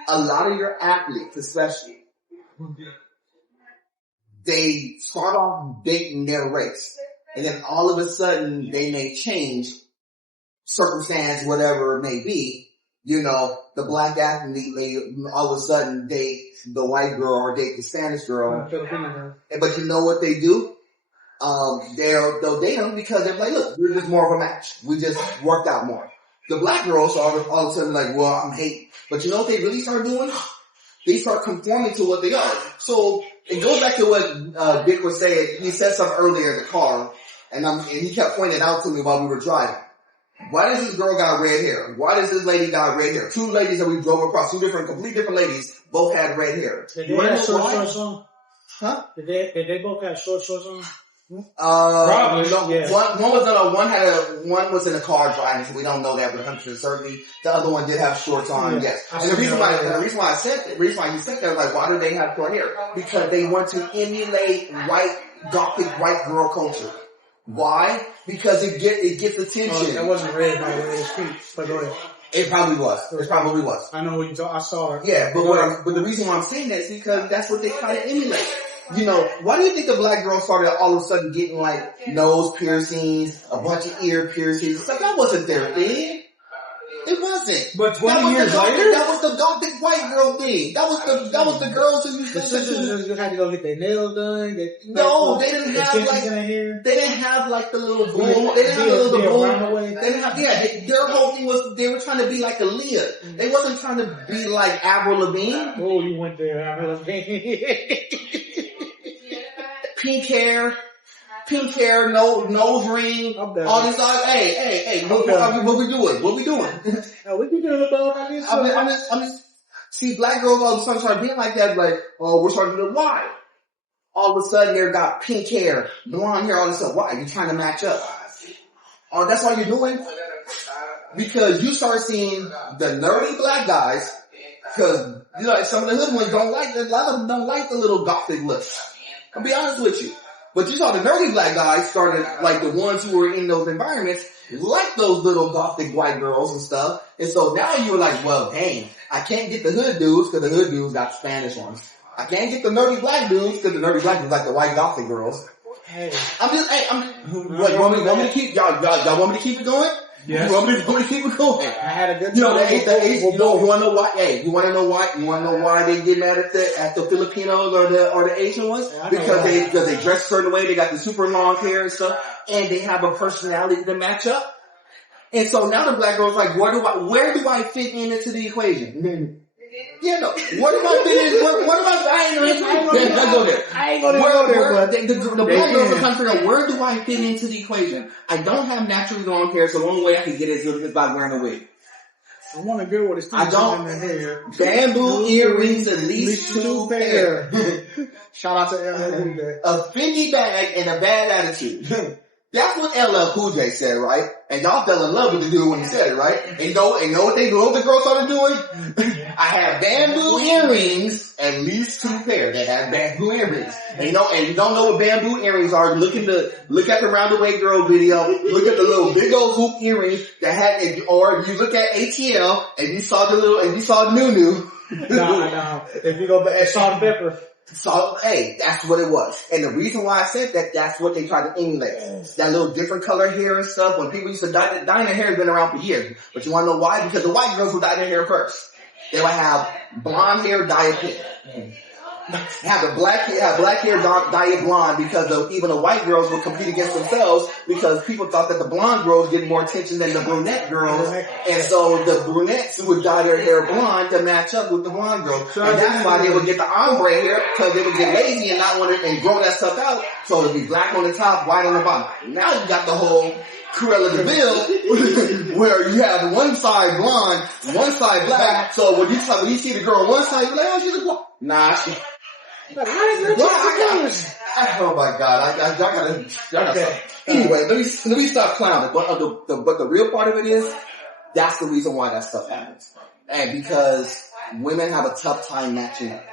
a lot of your athletes, especially, they start off dating their race, and then all of a sudden they may change circumstance, whatever it may be. The black athlete may all of a sudden date the white girl or date the Spanish girl. But you know what they do? They'll date them because they're like, look, we're just more of a match. We just worked out more. The black girls are all of a sudden like, well, I'm hating. But you know what they really start doing? They start conforming to what they are. So it goes back to what Dick was saying. He said something earlier in the car, and he kept pointing it out to me while we were driving. Why does this girl got red hair? Why does this lady got red hair? 2 ladies that we drove across, 2 completely different ladies, both had red hair. Did they have short shorts on? Huh? Did they both have short shorts on? Probably, no, yeah. one was in a car driving, so we don't know that with 100% certainty. The other one did have shorts on, yes. And the reason why you said that, like, why do they have short hair? Because they want to emulate gothic white girl culture. Why? Because it gets attention. That wasn't red by the way it speaks, but go ahead. It probably was. I know what you I saw it. Yeah, but the reason why I'm saying that is because that's what they try to emulate. You know, why do you think the black girl started all of a sudden getting like nose piercings, a bunch of ear piercings? It's like that wasn't their thing. It wasn't. But 20 years later, that was the gothic white girl thing. That was the girls who used to. The sisters just had to go get their nails done. They didn't have like the little boom. They didn't have the little boom. They didn't have, their whole thing was they were trying to be like Aaliyah. They wasn't trying to be like Avril Lavigne. Oh, you went there, Avril Lavigne. Pink hair, nose ring, all this stuff. Hey, what we doing? What we doing? We can do it about this. I'm just, see, black girls all of a sudden start being like that, like, oh, we're starting to do why? All of a sudden they got pink hair, blonde hair, all this stuff. Why? You're trying to match up. Oh, that's all you're doing? Because you start seeing the nerdy black guys, because, you know, some of the hood ones a lot of them don't like the little gothic looks. I'll be honest with you. But you saw the nerdy black guys started, like the ones who were in those environments, like those little gothic white girls and stuff. And so now you were like, well, dang, I can't get the hood dudes because the hood dudes got Spanish ones. I can't get the nerdy black dudes because the nerdy black dudes like the white gothic girls. Hey. You want me to keep, y'all want me to keep it going? Yes. You want me to keep it going? I had a good time. You know, you want to know why? You want to know why they get mad at the Filipinos or the Asian ones? Because they dress a certain way. They got the super long hair and stuff, and they have a personality to match up. And so now the black girl's like, where do I fit into the equation? Yeah, no. What am I fit in? I ain't gonna go there. But the black girls are trying to figure out, where do I fit into the equation? I don't have naturally long hair, so the only way I can get it is by wearing a wig. I want to go with this. I don't. Bamboo earrings, at least 2 pair. Shout out to LL Cool J. A Fendi bag and a bad attitude. That's what LL Cool J said, right? And y'all fell in love with the dude when he said it, right? And you know what the girls started doing? I have bamboo earrings, at least 2 pair that have bamboo earrings. And you don't know what bamboo earrings are. Look at the Roundaway Girl video. Look at the little big old hoop earrings that had, or you look at ATL and you saw Nunu. No. If you go back at Salt and Pepper. So, hey, that's what it was. And the reason why I said that's what they tried to emulate. That little different color hair and stuff. When people used to dye their hair has been around for years. But you want to know why? Because the white girls would dye their hair first. They would have blonde hair dyed pink. Have the black hair dyed blonde because even the white girls would compete against themselves because people thought that the blonde girls get more attention than the brunette girls. And so the brunettes would dye their hair blonde to match up with the blonde girls. And that's why they would get the ombre hair because they would get lazy and not want to and grow that stuff out. So it would be black on the top, white on the bottom. Now you got the whole Cruella de Vil where you have one side blonde, one side black. So when you see the girl on one side, you're like, oh, she's a blonde. Nah, oh my God, I gotta. Anyway, let me stop clowning. But the real part of it is, that's the reason why that stuff happens. And because women have a tough time matching up.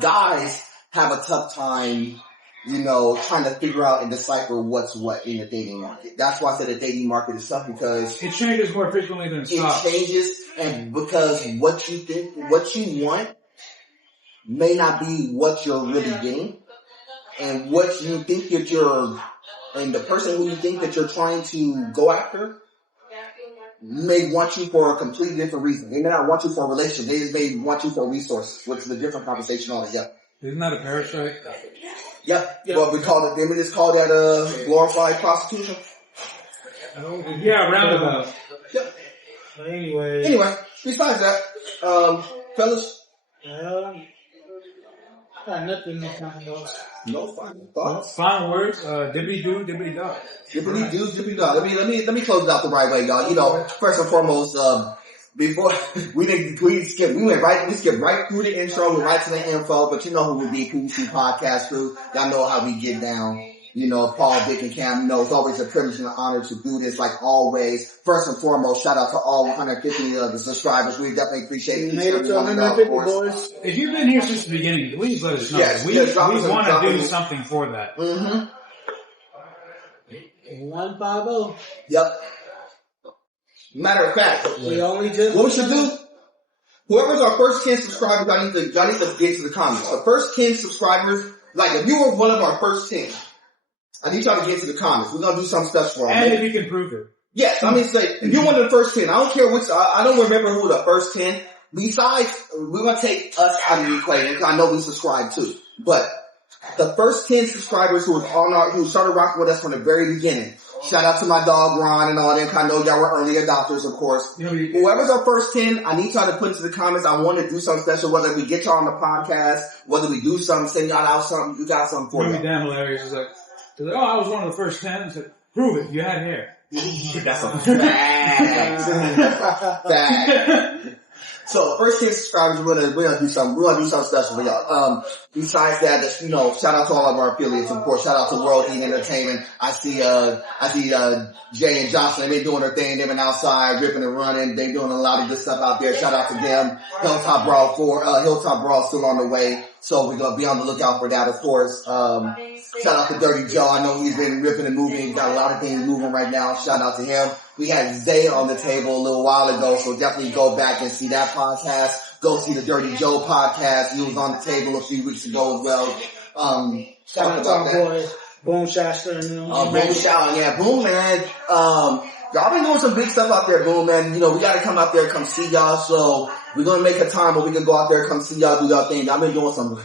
Guys have a tough time, trying to figure out and decipher what's what in the dating market. That's why I said the dating market is tough because it changes more frequently than it stops. It changes, and because what you think, what you want, may not be what you're really getting, and what you think that and the person who you think that you're trying to go after may want you for a completely different reason. They may not want you for a relationship. They may want you for resources, which is a different conversation altogether. Isn't that a parasite? Yep. Well, we just call that glorified prostitution. Yeah, roundabout. Yep. Anyway, besides that, fellas. Nothing no final thoughts. No final thoughts. Final words. Dibbity doo, dibbity dog. Dibbity doo, dibbity dog. Let me close it out the right way, y'all. First and foremost, before we skipped right through the intro, we're right to the info. But you know who we be, PVC Podcast Crew. Y'all know how we get down. You know, Paul, Vic, and Cam, you know, it's always a privilege and an honor to do this, like always. First and foremost, shout out to all 150 of the subscribers. We definitely appreciate We made it to 150, boys. If you've been here since the beginning, please let us know. Yes, we want to do something for that. Mm-hmm. 150. Yep. Matter of fact, We only just. what we should do, whoever's our first 10 subscribers, I need to get to the comments. The first 10 subscribers, like if you were one of our first 10, I need y'all to get to the comments. We're going to do some stuff for them. And if you can prove it. Yes, I mean, say, if you're one of the first 10, I don't care which, I don't remember who the first 10. Besides, we're going to take us out of the equation, because I know we subscribe too. But the first 10 subscribers who started rocking with us from the very beginning. Shout out to my dog Ron and all them. I know y'all were early adopters, of course. Whoever's our first 10, I need y'all to put into the comments. I want to do something special, whether we get y'all on the podcast, whether we do something, send y'all out something, you got something for Really you. damn hilarious. It's like, I was one of the first 10. I said, prove it. You had hair. That's a fact. Fact. So first 10 subscribers, we're gonna do something special for y'all. Besides that, just, you know, shout out to all of our affiliates, of course. Shout out to World Eating Entertainment. I see Jay and Jocelyn, they doing their thing. They've been outside ripping and running. They doing a lot of good stuff out there. Shout out to them. Hilltop Brawl still on the way. So we're gonna be on the lookout for that, of course. Shout out to Dirty Joe. I know he's been ripping and moving. He's got a lot of things moving right now. Shout out to him. We had Zay on the table a little while ago, so definitely go back and see that podcast. Go see the Dirty Joe podcast. He was on the table a few weeks ago as well. Shout out to our boys, Boom Shasta and them. Boom Shout, yeah, Boom, man. Y'all been doing some big stuff out there, Boom, man. You know, we gotta come out there and come see y'all, so we're gonna make a time where we can go out there and come see y'all do y'all thing. Y'all been doing some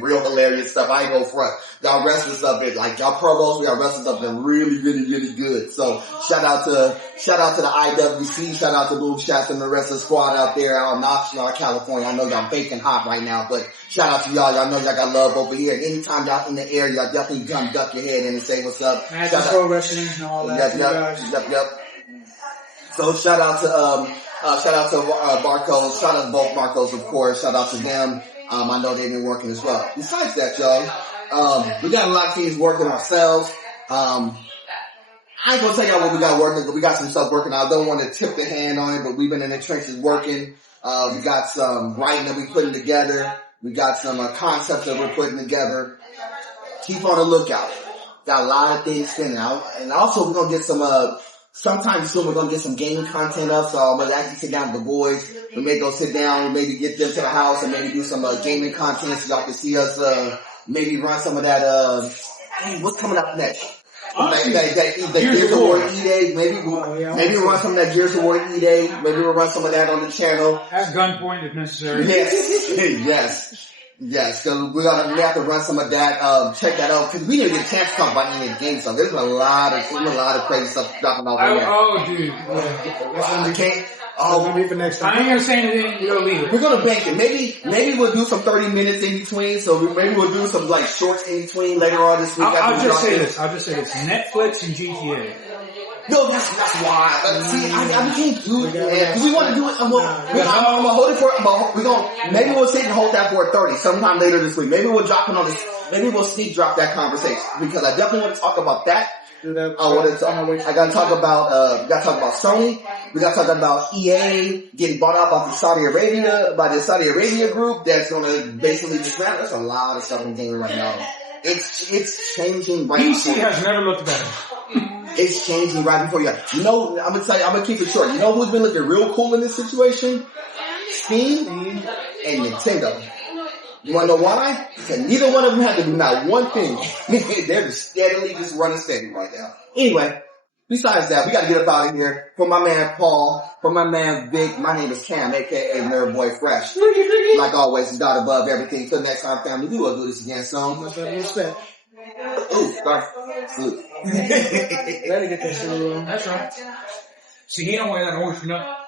real hilarious stuff. I ain't go front. Y'all wrestling stuff, like y'all promos, we got wrestling stuff been really, really, really good. So shout out to the IWC, shout out to Boom Shasta and the rest of the squad out there out in Oxnard, California. I know y'all baking hot right now, but shout out to y'all. Y'all know y'all got love over here. Anytime y'all in the area, y'all definitely come duck your head in and say what's up. Magic Pro Wrestling and all that. Yep. So shout out to Barcodes, shout out to both Barcodes, of course, shout out to them. I know they've been working as well. Besides that, y'all, we got a lot of things working ourselves. I ain't gonna tell y'all what we got working, but we got some stuff working. I don't want to tip the hand on it, but we've been in the trenches working. We got some writing that we're putting together. We got some concepts that we're putting together. Keep on the lookout. Got a lot of things spinning out. And also we're gonna get some, sometime soon we're gonna get some game content up, so I'm gonna actually sit down with the boys. We may go sit down, maybe get them to the house and maybe do some gaming content so y'all can see us, maybe run some of that, what's coming up next? That Gears of War E-Day, maybe we'll run some of that Gears of War E-Day, maybe we'll run some of that on the channel. At gunpoint if necessary. Yes, so we have to run some of that, check that out, because we didn't get a chance to talk about any of the game stuff. There's a lot of crazy stuff dropping off there. Oh, dude. Gonna be for next time. I ain't gonna say anything, you'll leave it. We're gonna bank it. Maybe we'll do some 30 minutes in between, so maybe we'll do some like shorts in between later on this week. I'll just say this, Netflix and GTA. No, that's why. See, I can't do it, man. We want to do it. I'm gonna hold it for. Maybe we'll sit and hold that for 30 sometime later this week. Maybe we'll drop it on this. Maybe we'll sneak drop that conversation because I definitely want to talk about that. I gotta talk about Sony. We gotta talk about EA getting bought out by the Saudi Arabia group that's gonna basically dismantle. There's a lot of stuff in the game right now. It's changing right now. PC has never looked better. It's changing right before you. You know, I'm gonna keep it short. You know who's been looking real cool in this situation? Steam and Nintendo. You wanna know why? Because neither one of them had to do not one thing. They're just steadily running steady right now. Anyway, besides that, we gotta get up out of here. For my man Paul, for my man Vic, my name is Cam, aka Nerd Boy Fresh. Like always, it's God above everything. Till next time, family, we will do this again soon. Respect. Ooh, sorry. Salute. Better get that shit alone. That's right. See, he don't wear that orange nut.